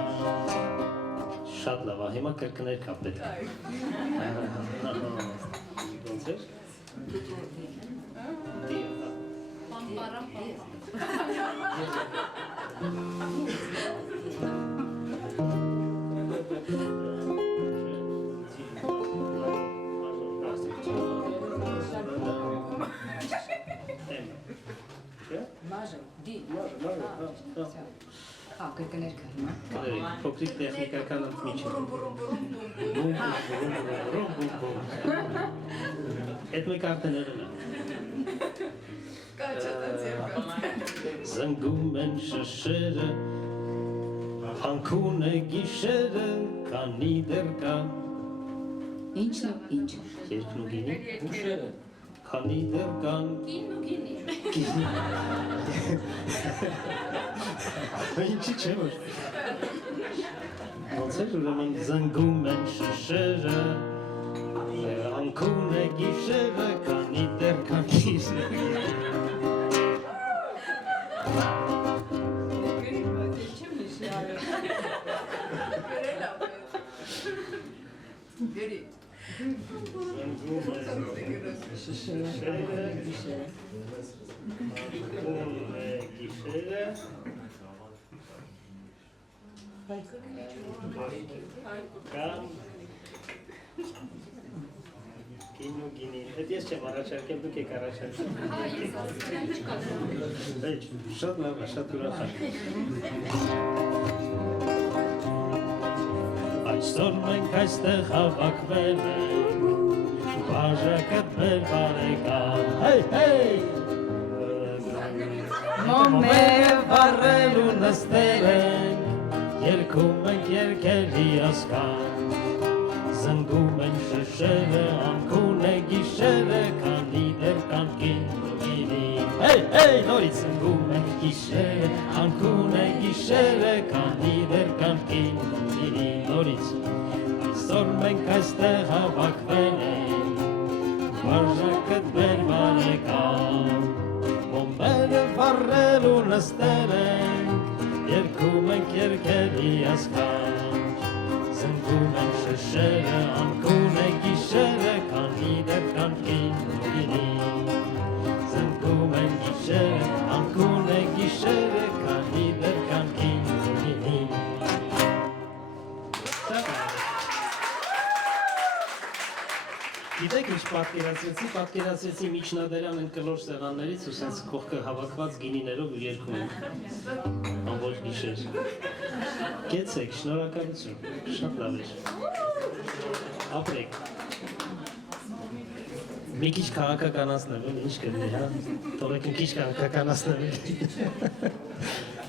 Շատ լավ, հիմա կրկներ կա պետք։ Ոնց էր։ կրկներ կա հիմա։ Փոքրիկ տեխնիկական ընդմիջը։ Այդ մեկ արդեն եղել է։ Զնգում են շշերը, հանքուն է գիշերը, քանի դեռ կա։ Ինչն ու ինչ։ Երկն ու գինի։ Քանի դեռ կան։ Կինն ու գինի։ Ինչի՞ չէ որ։ Ոնց է ուրեմն զնգում են շշերը, հանքուն է գիշերը, քանի դեռ կան գիշերը։ Կինու գինի, հետ ես չեմ առաջարկել, դուք եք առաջարկել։ Շատ լավ է, շատ ուրախ է։ Այսօր մենք այստեղ հավաքվել ենք, բաժակտվել բարեկամ, հայ, մոմերը վառել ու նստել ենք, երկում ենք երկեր հիասքանչ, զնգում են շշերը, անքուն է գիշերը, քանի դեռ կան կինու գինի, հայ, նորից զնգում ենք գիշերը, անքուն է գիշերը, քանի դեռ կան կինու գինի, նորից այսօր մենք այստեղ հավաքվել ենք, բաժակտվել բարեկամ, մոմերը վառել ու նստել ենք, երկում ենք երկեր հիասքանչ, զնգում են շշերը, անքուն է գիշերը, քանի դեռ կան կինու գինի, զնգում են գիշերը, անքուն է գիշերը, քանի դեռ կան կինու գինի։ Գիտեք ինչ պատկերացրեցի միջնադարյան են կլոր սեղաններից ու սենց կողքը հավաքված գինիներով ու երկում ենք ամբողջ գիշեր։ Կեցեք, շնորհակալություն, շատ լավ էր։ Ապրեք։ Մի քիչ քաղաքականացնեմ, ինչ կլինի, հա։ Թողեք մի քիչ քաղաքականացնեմ։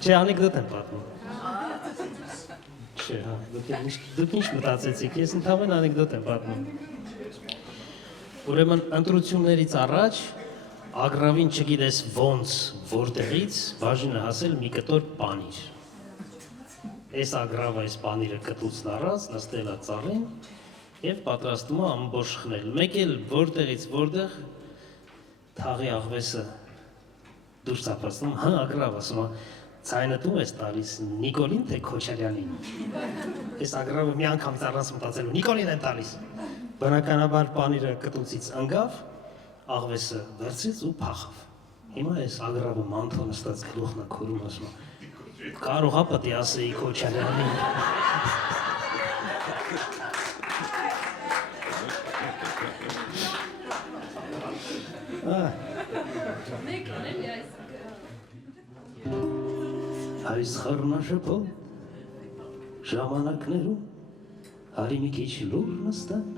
Չէ, անեկդոտ եմ պատմում։ Չէ, հա, դուք ինչ մտածեցիք, ես ընդհանրապես անեկդոտ եմ պատմում։ Ուրեմն ընտրություններից առաջ ագրավին չգիտես ոնց, որտեղից բաժինը հասել մի կտոր պանիր։ Այս ագրավը այս պանիրը կտուցն առած, նստել է ծառին և պատրաստում է ամբողջ խնել։ Մեկ էլ որտեղից որտեղ թաղի աղվեսը դուրս ապրաստում, հա ագրավ ասում է, ցայնը դու ես տալիս Նիկոլին թե Քոչարյանին։ Այս ագրավը մի անգամ ծառած մտածելու, Նիկոլին եմ տալիս։ Բնականաբար պանիրը կտուցից ընկավ, աղվեսը վերցրեց ու փախավ։ Հիմա այս ագրավը մանթո նստած գլուխն է քորում ասում է, կարող է պետք է ասեի Քոչարյանին։ Այս խառնաշփոթ ժամանակներում հարի մի քիչ լուր նստանք,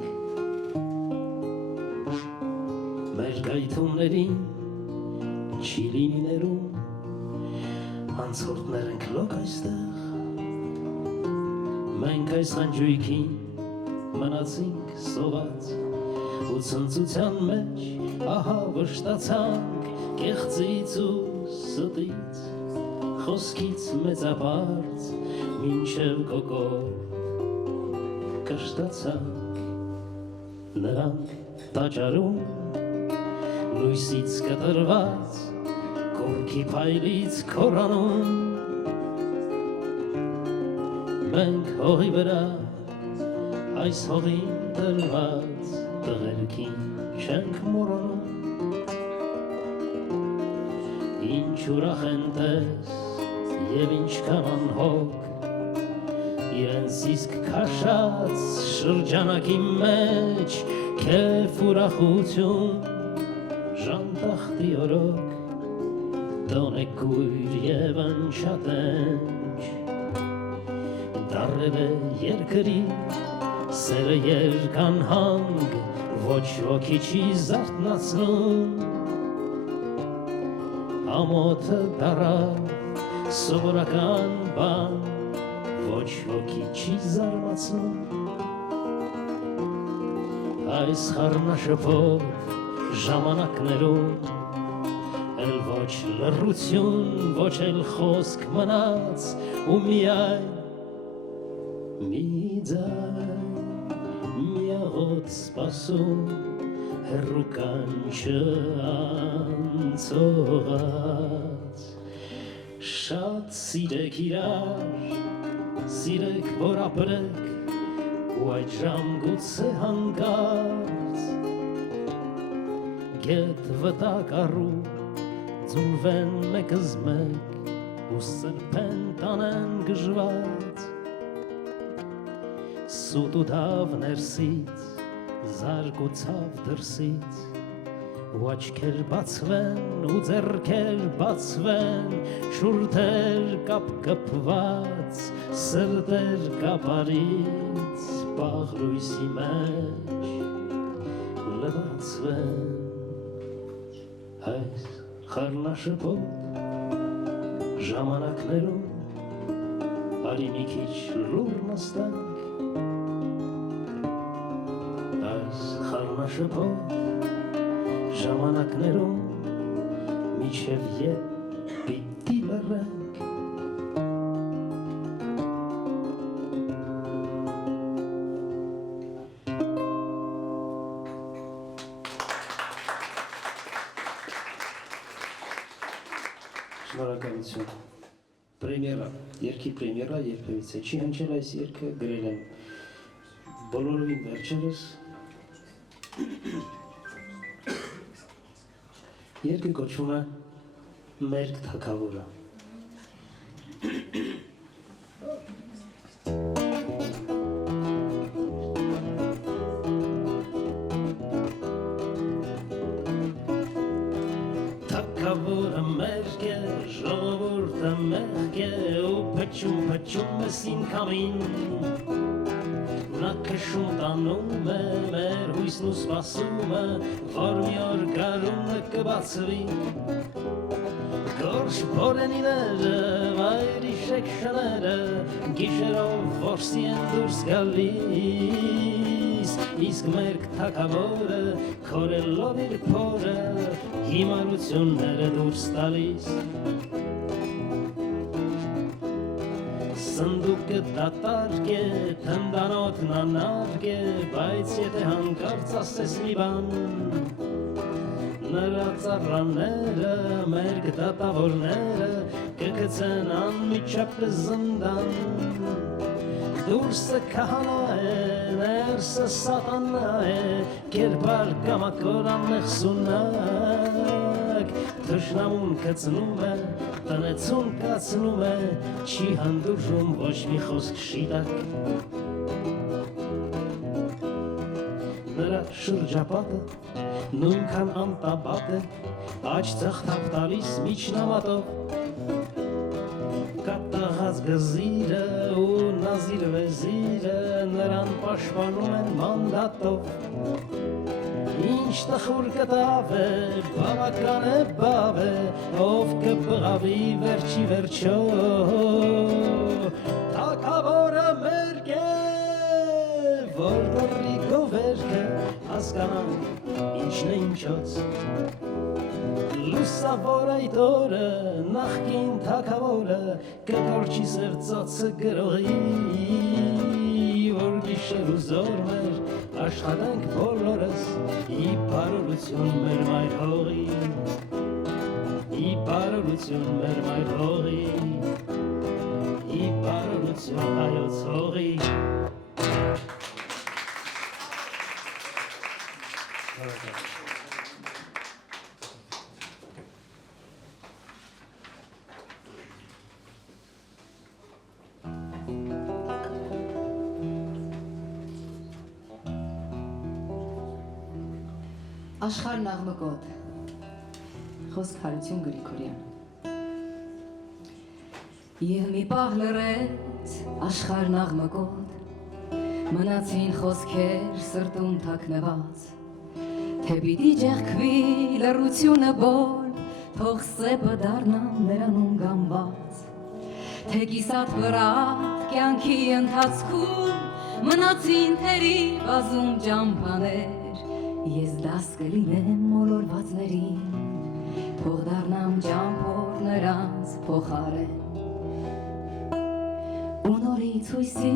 մեր գայթուններին չիլինիներում անցորդներ ենք լոկ այստեղ, Մենք այս խանջույքին մնացինք սոված ու ցնծության մեջ ահա վշտացանք կեղծից ու ստից խոսքից մեծապարծ մինչև կոկոր կշտացանք նրանք տաճարում լույսից կտրված կորքի փայլից քորանում մենք հողի վրա այս հողին դրված տղերքին չենք մոռանում ինչ ուրախ են տես և ինչքան անհոգ իրենց իսկ քաշած շրջանակի մեջ քեֆ ուրախություն ժանտախտի օրոք տոնե կույր և անչատենչ դարրել է երկրի սերը երկան հանգ ոչ ոքի չի զարթնացնում ամոթը դարավ սովորական բան ոչ ոքի չի զարմացնում այս խառնաշփոթ ժամանակներում էլ ոչ լռություն ոչ էլ խոսք մնաց ու միայն մի ձայն մի աղոտ սպասում հեռու կանչը անցողած շատ սիրեք իրար սիրեք որ ապրեք ու այդ ժամ գուցե հանկարծ գետ վտակ առու ձուլվեն մեկըզ մեկ ու սրբեն տանեն գժված սուտ ու դավ ներսից զարգուցավ դրսից ու աչքեր բացվեն ու ձեռքեր բացվեն շուրթեր կապկպված սրտեր կապարից պաղրույսի մեջ լվացվեն այս խառնաշփոթ ժամանակներում արի մի քիչ լուր նստենք այս խառնաշփոթ ժամանակներում միջև ետ պիտի լռենք Շնորհակալություն պրեմիերա երգի պրեմիերա երբևիցե չի հնչել այս երգը գրել եմ բոլորովին վերջերս Երկը կոչվում է մերկ թագավորը Թագավորը մերկ է, ժողովուրդը մեղք է ու փչում է սինքամին Նա քշում տանում է մեր հույսն ու սպասումը, որ մի օր գարունը կբացվի Գորշ բորենիները, վայրի շեքշաները, գիշերով որսի են դուրս գալիս Իսկ մերկ թագավորը, քորելով իր փորը, հիմարությունները դուրս տալիս Սնդուկը դատարկ է, թնդանոթն անարգ է, բայց եթե հանկարծ ասես մի բան Նրա ծառաները, մերկ դատավորները, կգցեն անմիջապես զնդան Դուրսը քահանա է, ներսը սատանա է, կերպար կամակոր աննեղսունակ Թշնամուն կծնում է, տնեցուն կացնում է, չի հանդուրժում ոչ մի խոսք շիտակ Նրա շրջապատը նույնքան անտաբատ է, աջ ծախտավ տալիս միջնամատով Կատաղած գզիրը ու նազիր վեզիրը նրան պաշտպանում են մանդատով Ինչ տխուր կտավ է, բավական է բավ է, ով կբղավի վերջի վերջո Թագավորը մերկ է, որտորի գովերքը հասկանանք ինչն է ինչոց լուսավոր այդ օրը նախքին թագավորը կկորչի սրծոցը գրողի որ գիշեր ու զոր մեր աշխատանք բոլորս ի բարօրություն մեր մայր հողի ի բարօրություն մեր մայր հողի ի բարօրություն հայոց հողի Աշխարհն աղմկոտ Խոսք Հարություն Գրիգորյան Եվ մի պահ լռեց աշխարհն աղմկոտ Մնացին խոսքեր սրտում թաքնված Թե պիտի ջեղքվի լռությունը բոլ Թող սեպը դառնա նրանում գամված Թե կիսատ վրատ կյանքի ընթացքում Մնացին թերի բազում ճամփաներ Ես դաս կլինեմ մոլորվածներին Թող դառնամ ճամփոր նրանց փոխարեն Ու նորից հույսի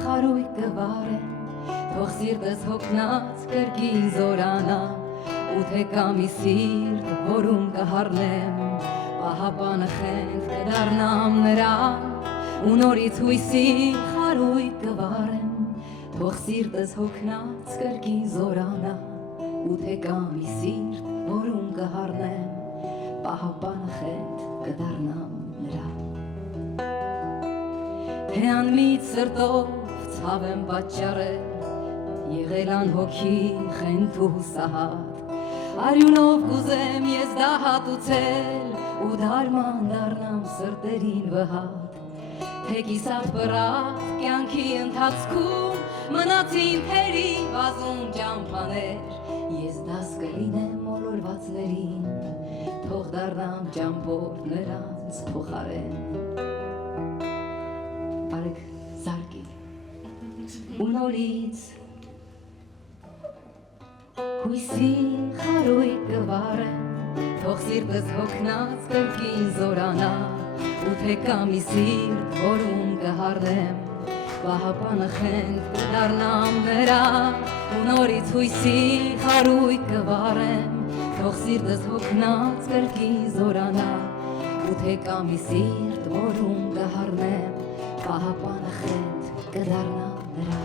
խարույկ կվարեմ Թող սիրտս հոգնած կրկին զորանա Ու թե կամի սիրտ որում կհառնեմ Պահապանը խենթ կդառնամ նրա Ու նորից հույսի խարույկ կվարեմ Թող սիրտս հոգնած կրկին զորանա Ու թե կամի սիրտ որում կհառնեմ Պահապանը խենթ կդառնամ նրա Թե անմիտ սրտով ցավ եմ պատճառել Եղել անհոգի խենթ ու հուսահատ Արյունով կուզեմ ես դա հատուցել Ու դարման դառնամ սրտերին վհատ Թե կիսատ վրատ կյանքի ընթացքում Մնացին թերի բազում ճամփաներ Ես դաս կլինեմ մոլորվածներին Թող դառնամ ճամփոր նրանց փոխարեն Արեք զարկի Ու նորից Հույսի խարույկ կվարեմ Թող սիրտս հոգնած կրկին զորանա Ու թե կամի սիրտ որում կհառնեմ Պահապանը խենթ կդառնամ նրա Ու նորից հույսի խարույկ կվարեմ Թող սիրտս հոգնած կրկին զորանա Ու թե կամի սիրտ որում կհառնեմ Պահապանը խենթ կդառնամ նրա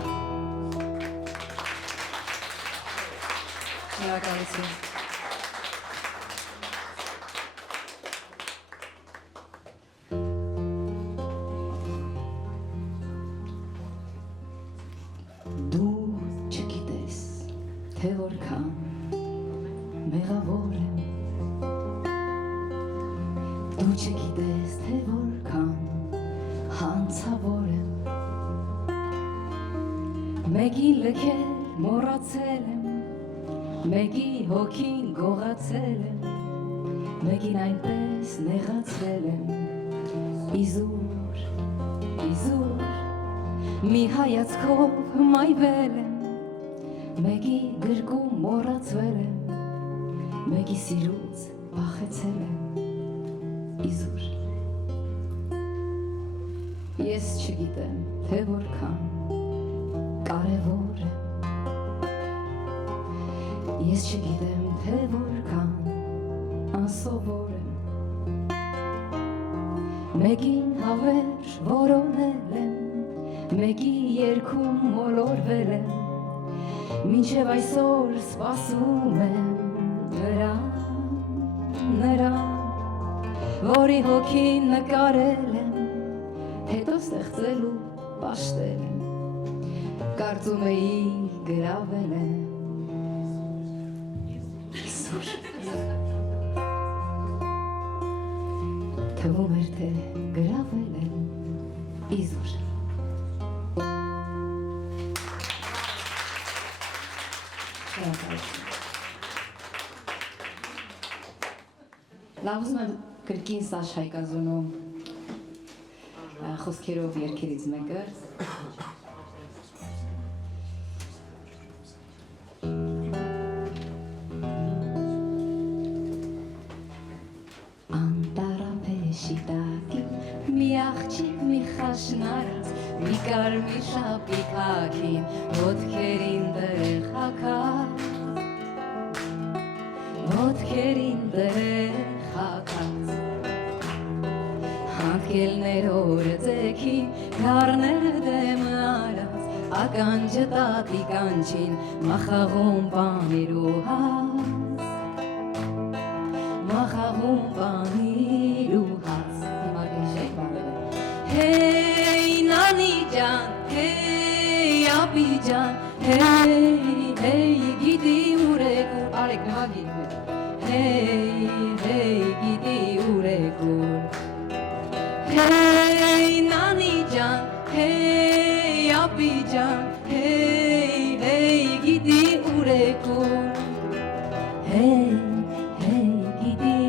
Շնորհակալություն Թե որքան մեղավոր եմ Դու չգիտես թե որքան հանցավոր եմ Մեկին լքել մոռացել եմ Մեկի հոգին գողացել եմ Մեկին այնպես նեղացրել եմ Իզուր, իզուր մի հայացքով հմայվել եմ Մեկի գրկում մոռացվել եմ, մեկի սիրուց վախեցել եմ, իզուր Ես չգիտեմ, թե որքան կարևոր եմ Ես չգիտեմ, թե որքան անսովոր եմ Մեկին հավերժ որոնել եմ, մեկի երգում մոլորվել եմ Մինչև այսօր սպասում եմ նրան, որի հոգին նկարել եմ, հետո ստեղծելու պաշտել եմ, կարծում էի գրավել եմ, Իսուր, թվում էր թե գրավել եմ, իզուր Լավ ուզում եմ կրկին Սաշ Հայկազունու խոսքերով երգերից մեկը կարմիր շապիկակին ոտքերին դրել խակած ոտքերին դրել խակած Հանգելներ օրը ձեքի գարները դեմը արած ականջը տատի կանչին մախաղում բանիր ու հաց մախաղում բանիր ու հաց հիմա գիշեր բաները Hey nani jan, hey abi jan, hey gidi ureku, Alek hagi, hey gidi ureku, hey nani jan, hey abi jan, hey gidi ureku, hey gidi.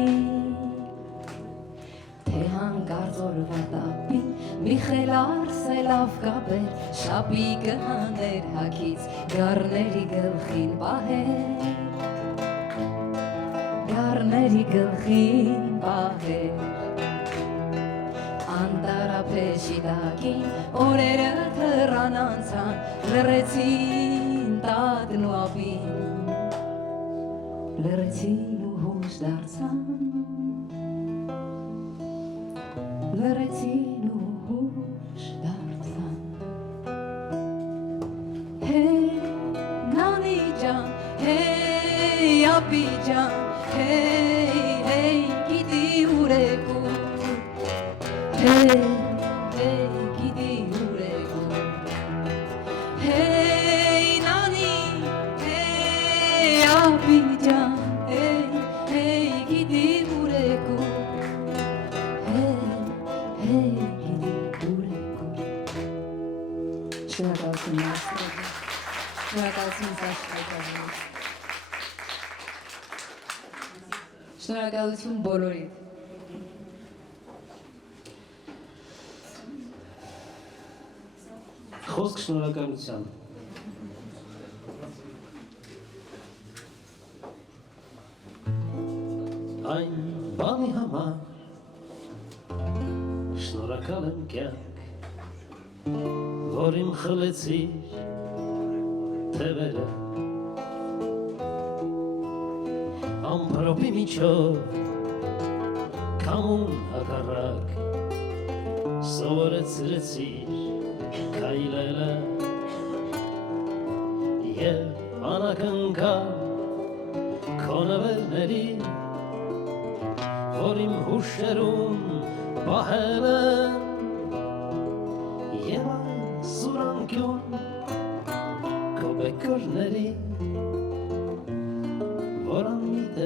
Tehan garzor vatapi Michel Arselov gaber Շապիկը հաներ հակից Գարների գլխին պահեր Գարների գլխին պահեր Անտարապեշի տակին Օրերը թռան անցան Լրեցին տատն ու ապին Լրեցին ու հուշ դարձան Լրեցին ու հուշ դարձան Hey նանի ջան Hey ապի ջան Hey գիտի ուրեկու Hey գիտի ուրեկու Hey նանի Hey ապի ջան Hey գիտի ուրեկու Շնորհակալություն Շնորհակալություն բոլորիդ Խոսք շնորհակալության Այն բանի համար Շնորհակալ եմ կյանք որ իմ խլեցիր թևերը ամպրոպի միջով կամուն հակառակ սովորեցրեցիր քայլելը և անակնկալ քո նվերների որ իմ հուշերում պահել եմ Եվ սուրանկյուն քո բեկորների որ անմիտ է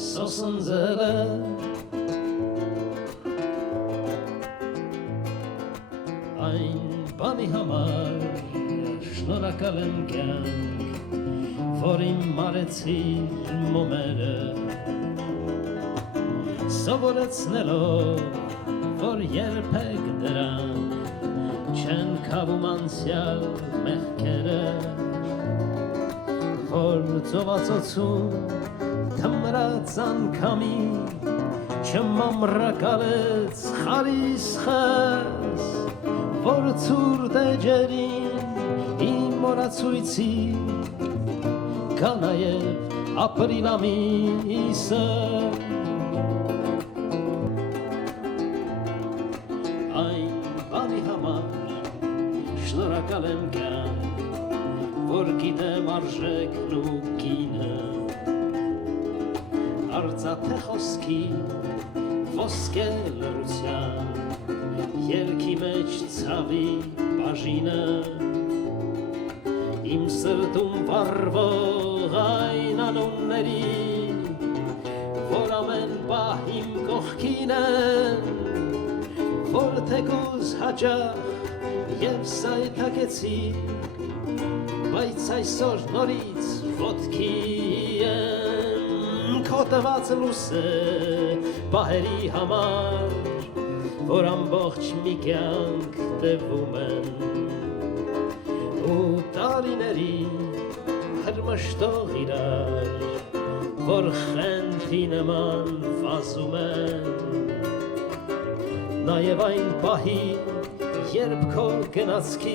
սոսնձել է Այն բանի համար շնորհակալ եմ կյանք որ իմ մարեցիր մոմերը սովորեցնելով որ երբեք դրանք չեն քավում անցյալ մեղքերը որ ծովացոցում թմրած անգամի չմամրակալեց խարիս խես որ ցուրտ էջերին իմ մորացույցի կա նաև ապրիլ ամիսը Շնորհակալ եմ կյանք, որ գիտեմ արժեքն ու կինը Արծաթե խոսքի, ոսկե լռության Երգի մեջ ցավի բաժինը Իմ սրտում վառվող այն անունների Որ ամեն պահ իմ կողքին են Որ թեկուզ հաճախ Եվ սայթակեցի, բայց այսօր նորից ոտքի եմ Քո տված լույս է պահերի համար Որ ամբողջ մի կյանք տևում են Ու տարիների հրմշտող իրար Որ խենթի նման վազում են Նաև այն պահի երբ քո գնացքի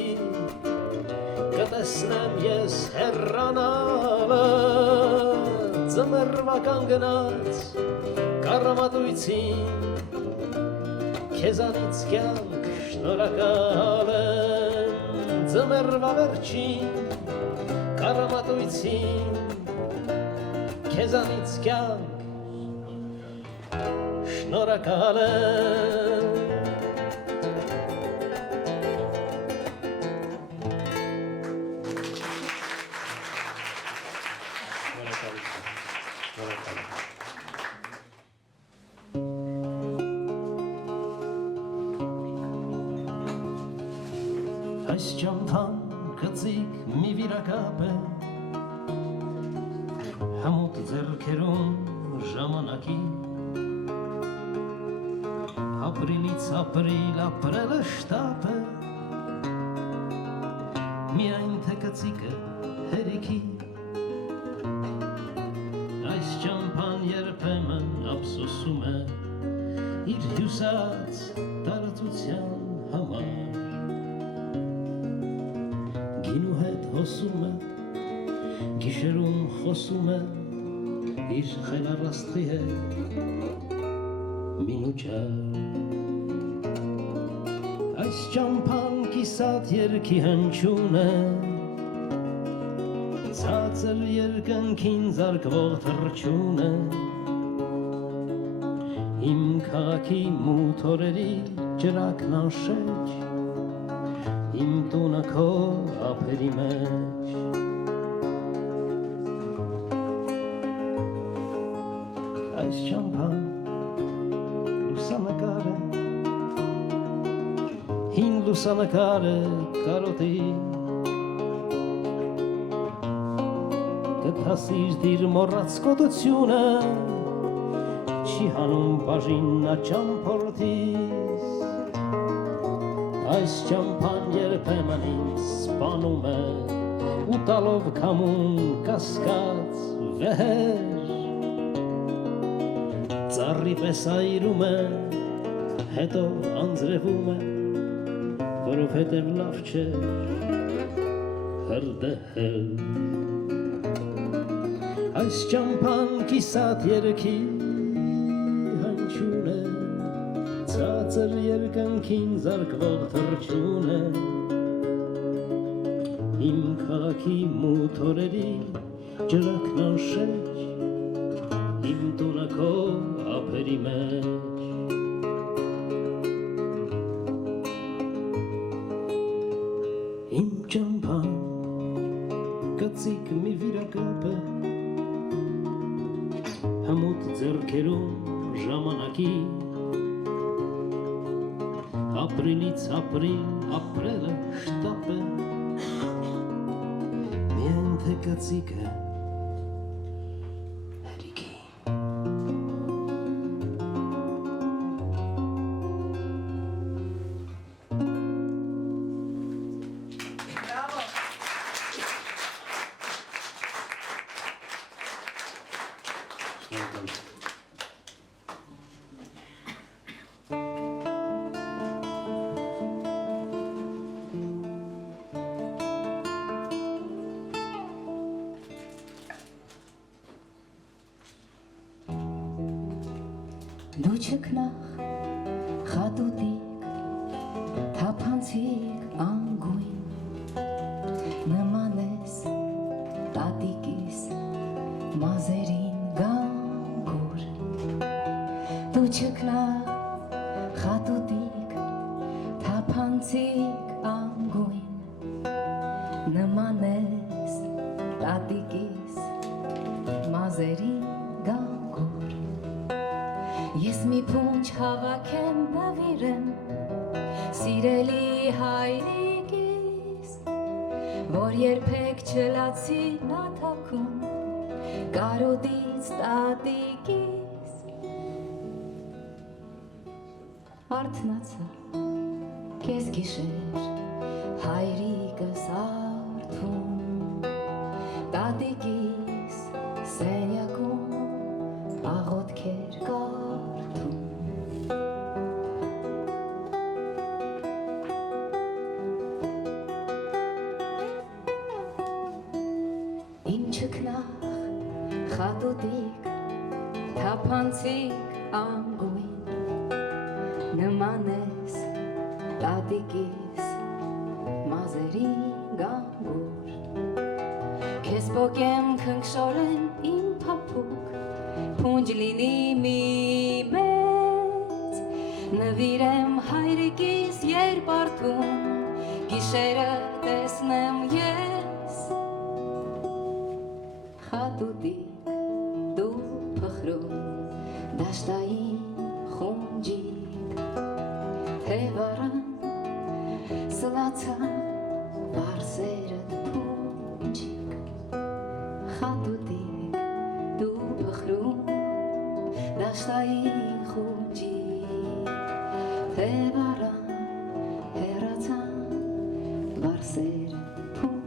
կտեսնեմ ես հեռանալը ձմեռվա կանգնած կառամատույցին քեզանից կյանք շնորհակալ եմ ձմեռվա վերջին կառամատույցին քեզանից կյանք շնորհակալ եմ Այս ճամփան գծիկ մի վիրակապ է Համոտ ձեռքերում ժամանակի Ապրիլից ապրիլ ապրելը շտապ է Միայն թե գծիկը հերիքի Այս ճամփան երբեմն ափսոսում է Իր հյուսած տարածության համար Գինու հետ հոսում է, գիշերում խոսում է իր խելառաստղի հետ մինուճար Այս ճամփան կիսատ երգի հնչյուն է Ցածր երկնքին զարկվող թռչուն է Իմ քաղաքի մութ օրերի ջրակն անշեջ Իմ տունը քո ափերի մեջ Այս ճամփան լուսանկար է Հին լուսանկար է կարոտի Կթասիր դիր մոռաց կոտությունը Չի հանում բաժիննա ճամփորդիս Այս ճամփան երբեմն ինձ սպանում է ու տալով քամուն կասկած վեհեր Ծառի պես այրում է, հետո անձրևում է, որովհետև լավ չէ հրդեհել Այս ճամփան կիսատ երգի հնչյուն է Ցածր երկնքին զարկվող թռչուն է Իմ քաղաքի մութ օրերի ջրակն անշեջ Իմ տունը քո ափերի մեջ Իմ ճամփան գծիկ մի վիրակապ է Համոտ ձեռքերում ժամանակի Ապրիլից ապրիլ ապրելը շտապ է Միայն թե գծիկը հերիքի Դու չքնախ խատուտիկ թափանցիկ անգույն նման ես տատիկիս մազերին գանգուր Դու չքնախ խատուտիկ թափանցիկ անգույն նման ես տատիկիս մազերին գանգուր Ես մի փունջ հավաքեմ նվիրեմ սիրելի հայրիկիս որ երբեք չլացի նա թաքում կարոտից տատիկիս Արթնացա քեզ գիշեր հայրիկս արթուն տատիկիս սենյակում աղոթքեր կարդում Խատուտիկ, թափանցիկ անգույն, նման ես տատիկիս մազերի գանգուր, քեզ պոկեմ քնքշորեն իմ փափուկ, փունջ լինի մի մեծ, նվիրեմ հայրիկիս երբ արդում, գիշերը տեսնեմ ես, խատուտիկ դու փխրում, դաշտային խունջիկ, թևարան սլացան վարսերդ փունջիկ, խատուտիկ դու փխրում, դաշտային խունջիկ, թևարան հեռացան վարսերդ փունջիկ.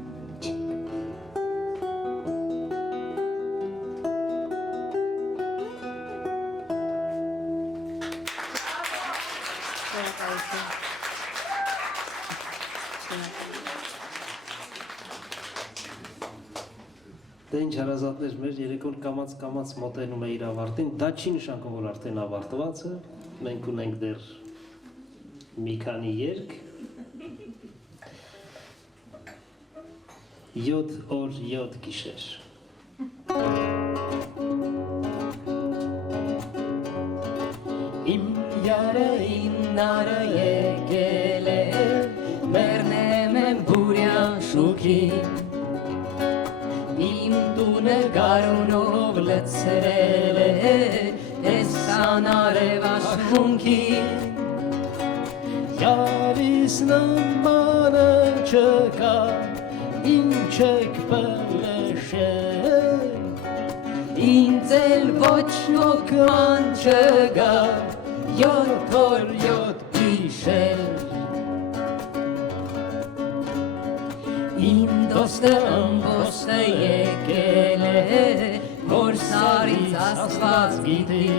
Դե ինչ հարազատներ, մեր երեկոն կամաց մոտենում է իր ավարտին, դա չի նշանակում, որ արդեն ավարտված է, մենք ունենք դեռ մի քանի երգ, 7 օր 7 գիշեր։ Իմ յարային նարը եկել է, մերնեմ եմ բուրյան շուքին, իմ տունը գարունով լցրել է, տեսան արև աշխունքին, յարիս նմանը չկա, ինչ եք պլշել, ինձ էլ ոչ ոքման չգա, 7 օր 7 գիշեր, իմ դոստը ըմբոստը եկել է, որ սարից աստված գիտի,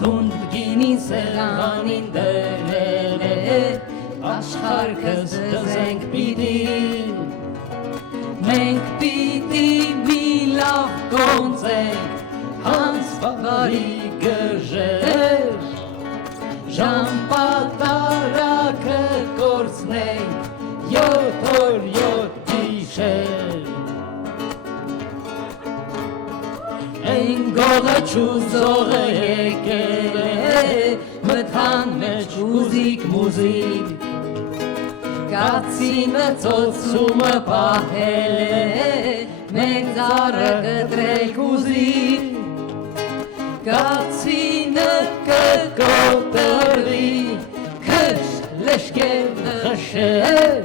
թունդ գինին սեղանին դրել է, աշխարհքս դզենք պիտի, մենք պիտի մի լավ կոնցենք, հանց բարի գժեր, ժամպատարակը կորցնենք, 7 օր 7 գիշեր, այն գողը չուզողը եկել է, մթան մեջ ուզիկ մուզիկ, կացինը ծոցումը պահել է, մենք ծառը կտրեք ուզիկ, կացինը կկոտրի, քշ լշկել խշեր,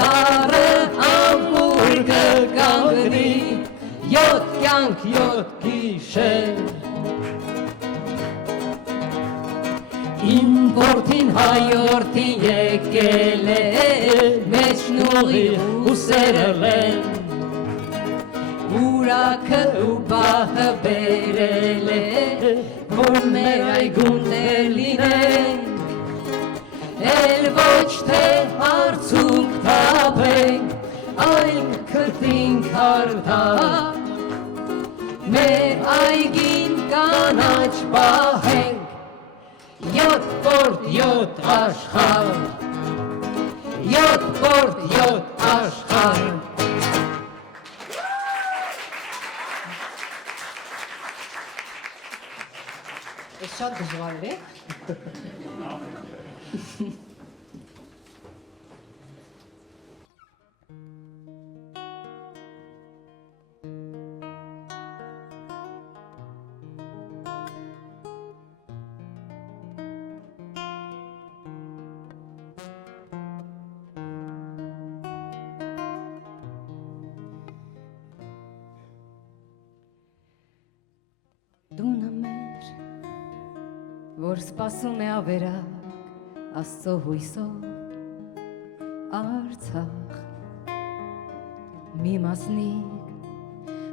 ծառը ամուր կկանգնի, 7 կյանք 7 գիշեր, իմ որդին հայորդին եկել է, մեջնուղի ուսերը լեն, ուրակը ու բահը բերել է, որ մեր այգուններ լինենք, էլ ոչ թե հարցուկ թափենք, այլ քրտինք հարթակ, մեր այգին կանաչ պահենք, 7 պորտ 7 աշխարհ, 7 պորտ 7 աշխարհ, Ես շատ դժվար է։ Դունը մեր, որ սպասում է ավերակ, Աստծո հույսով, Արցախ, մի մասնիկ,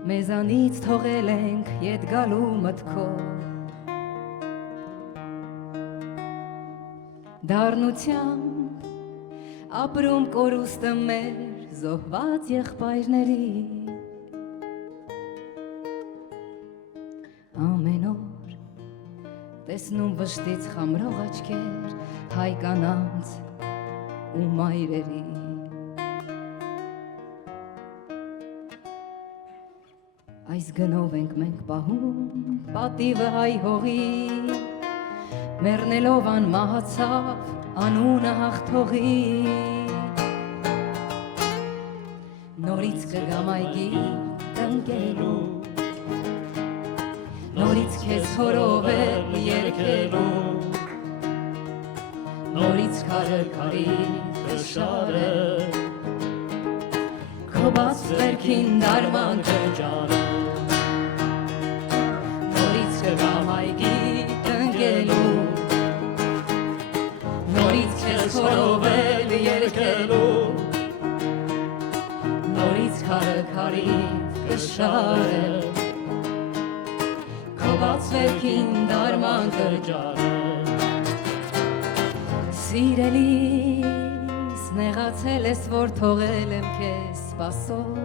մեզանից թողել ենք ետ գալու մտքով, դառնությամբ ապրում կորուստը մեր զոհված եղբայրների, տեսնում վշտից խամրող աչքեր հայ կանանց ու մայրերի Այս գնով ենք մենք պահում պատիվը հայ հողի մեռնելով անմահացավ անունը հաղթողի Նորից կգամ այգի տնկելու Նորից քեզ հորովել երկելու Նորից քարի կշարել Քո բաց վերքին դարման կջարել Նորից կգամ այգի տնկելու Նորից քեզ հորովել երկելու Նորից քարի կշարել Քո բաց վերքին դարման կջարել Սիրելիս նեղացել ես, որ թողել եմ քեզ սպասող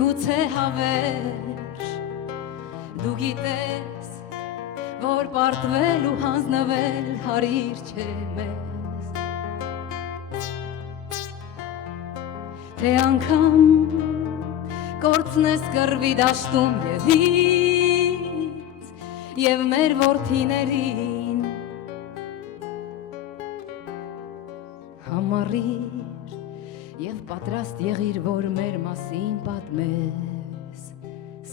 Գուցե հավերժ դու գիտես, որ պարտվել ու հանձնվել հարիր չէ մեզ Թե անգամ կորցնես կռվի դաշտում եվից և մեր որդիներին Համարիր և պատրաստ եղիր, որ մեր մասին պատմես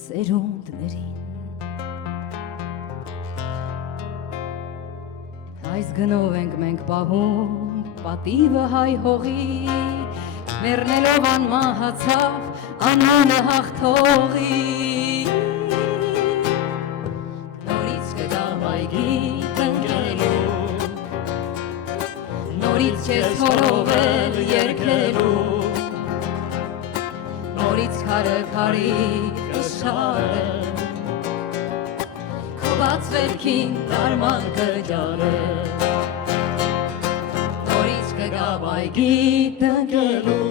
սերունդներին Այս գնով ենք մենք պահում պատիվը հայ հողի մեռնելով անմահացավ անունը հաղթողի Նորից կգամ այգի տնկելու Նորից քեզ հորովել երկելու Նորից քարի կշարել Քո բաց վերքին դարման կջարել Նորից կգամ այգի տնկելու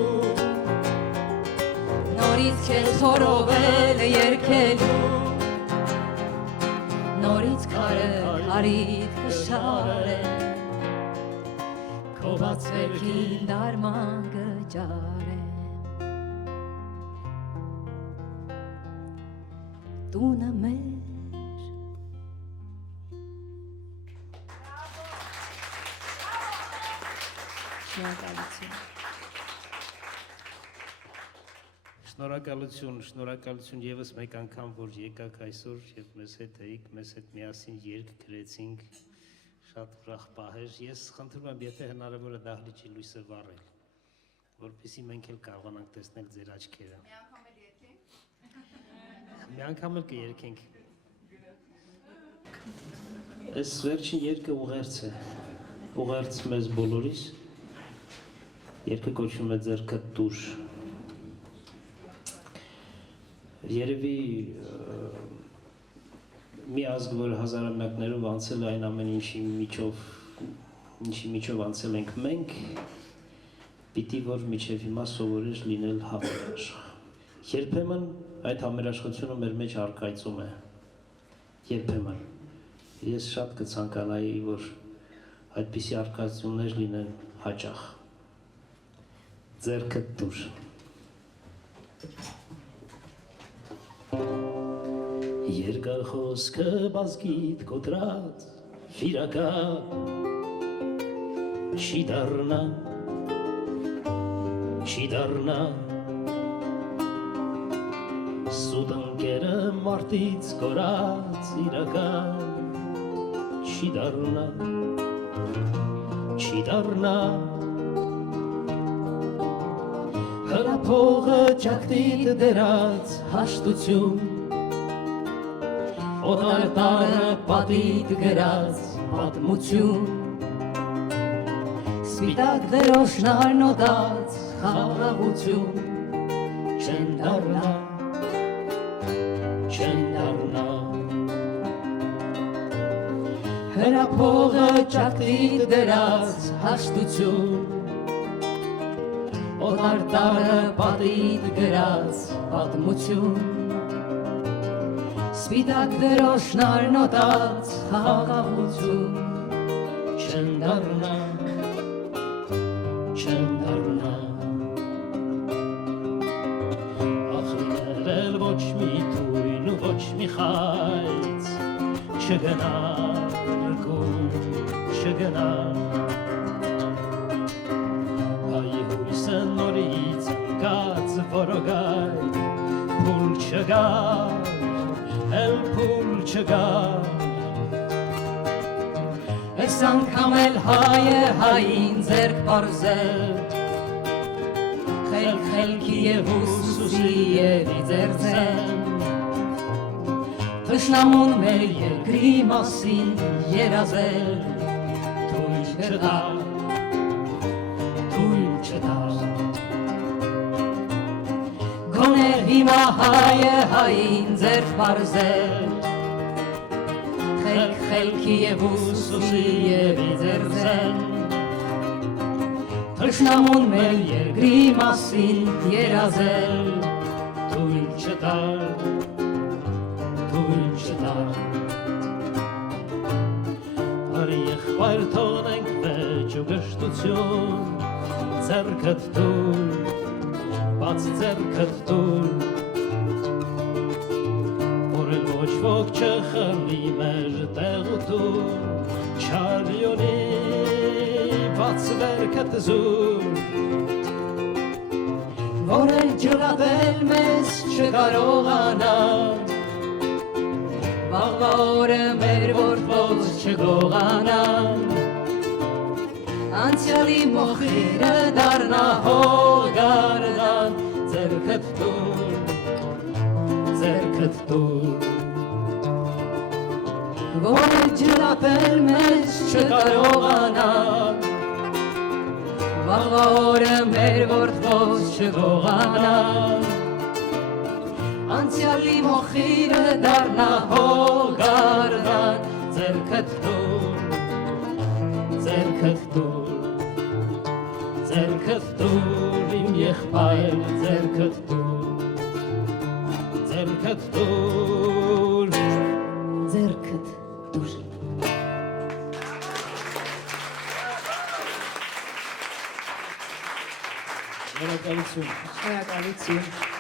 Նորից քեզ հորովել երկելու Նորից քարի կշարել Քո բաց վերքին դարման կջարեմ Տունը մեր Շնորհակալություն, շնորհակալություն եւս մեկ անգամ, որ եկաք այսօր եւ մեզ հետ էիք, մեզ հետ միասին երգ գրեցինք, շատ ուրախ պահեր։ Ես խնդրում եմ, եթե հնարավոր է դահլիճի լույսը վառել, որպեսզի մենք էլ կարողանանք տեսնել ձեր աչքերը։ Մի անգամ էլ կերքենք։ Այս վերջին երգը ուղերձ է, ուղերձ մեզ բոլորիս, երգը կոչվում է ձեռքդ տուր։ Երևի մի ազգ, որ հազարամյակներով անցել այն ամեն ինչի միջով անցել ենք մենք, պիտի որ միջև հիմա սովորեր լինել համերաշխ։ Երբեմն այդ համերաշխությունը մեր մեջ առկայծում է, երբեմն։ Ես շատ կցանկանայի, որ այդպիսի առկայծումներ լինեն հաճախ։ Ձեռքդ տուր։ Երկար խոսքը բազգիտ կոտրած վիրական չի դառնա սուտ ընկերը մարդից կորած իրական չի դառնա հրափողը ճակտիտ դերած հաշտություն Օտարտարը պատիտ գրած պատմություն Սպիտակ դրոշն արնոդած խաղաղություն Չեն դառնա Հրափողը ճակտիտ դրած հաշտություն Օտարտարը պատիտ գրած պատմություն Սպիտակ դրոշն արնոտած խաղաղություն չեն դառնա, չեն դառնա ախինել ոչ մի թույն ու ոչ մի խայծ չգնար գում, չգնար Հայ հույսը նորից ընկած որոգար Փուլ չգար, էլ փուլ չգար Այս անգամ էլ հայ է հային ձերք պարզել Խելքի և ուսուսի և իձերձեն Թշնամուն մեր երկրի մասին երազել Թույլ չտար, թույլ չտար Գոնե հիմա հայ է հային ձերք պարզել Խելքի և ուսուսի և իձերձեն Թշնամուն մեր երկրի մասին երազել Թույլ չտար, թույլ չտար Արի եղբայր թողնենք վեճ ու գշտություն Ձեռքդ տուր, բաց ձեռքդ տուր Որ էլ ոչ ոք չխլի մեր տեղուտուր Չարյոնի բաց վերքդ զուր Որ էլ ջրատել մեզ չկարողանա Վաղվա օրը մեր որդոց չգողանա Անցյալի մոխիրը դառնա հոգարդան Ձեռքդ տուր, ձեռքդ տուր Որ էլ ջրատել մեզ չկարողանա Վաղվա օրը մեր որդոց չգողանա Անցյալի մոխիրը դառնա հոգարդան Ձեռքդ տուր, ձեռքդ տուր Ձեռքդ տուր իմ եղբայր, ձեռքդ տուր Ձեռքդ տուր Ձեռքդ դուր Շնորհակալություն Շնորհակալություն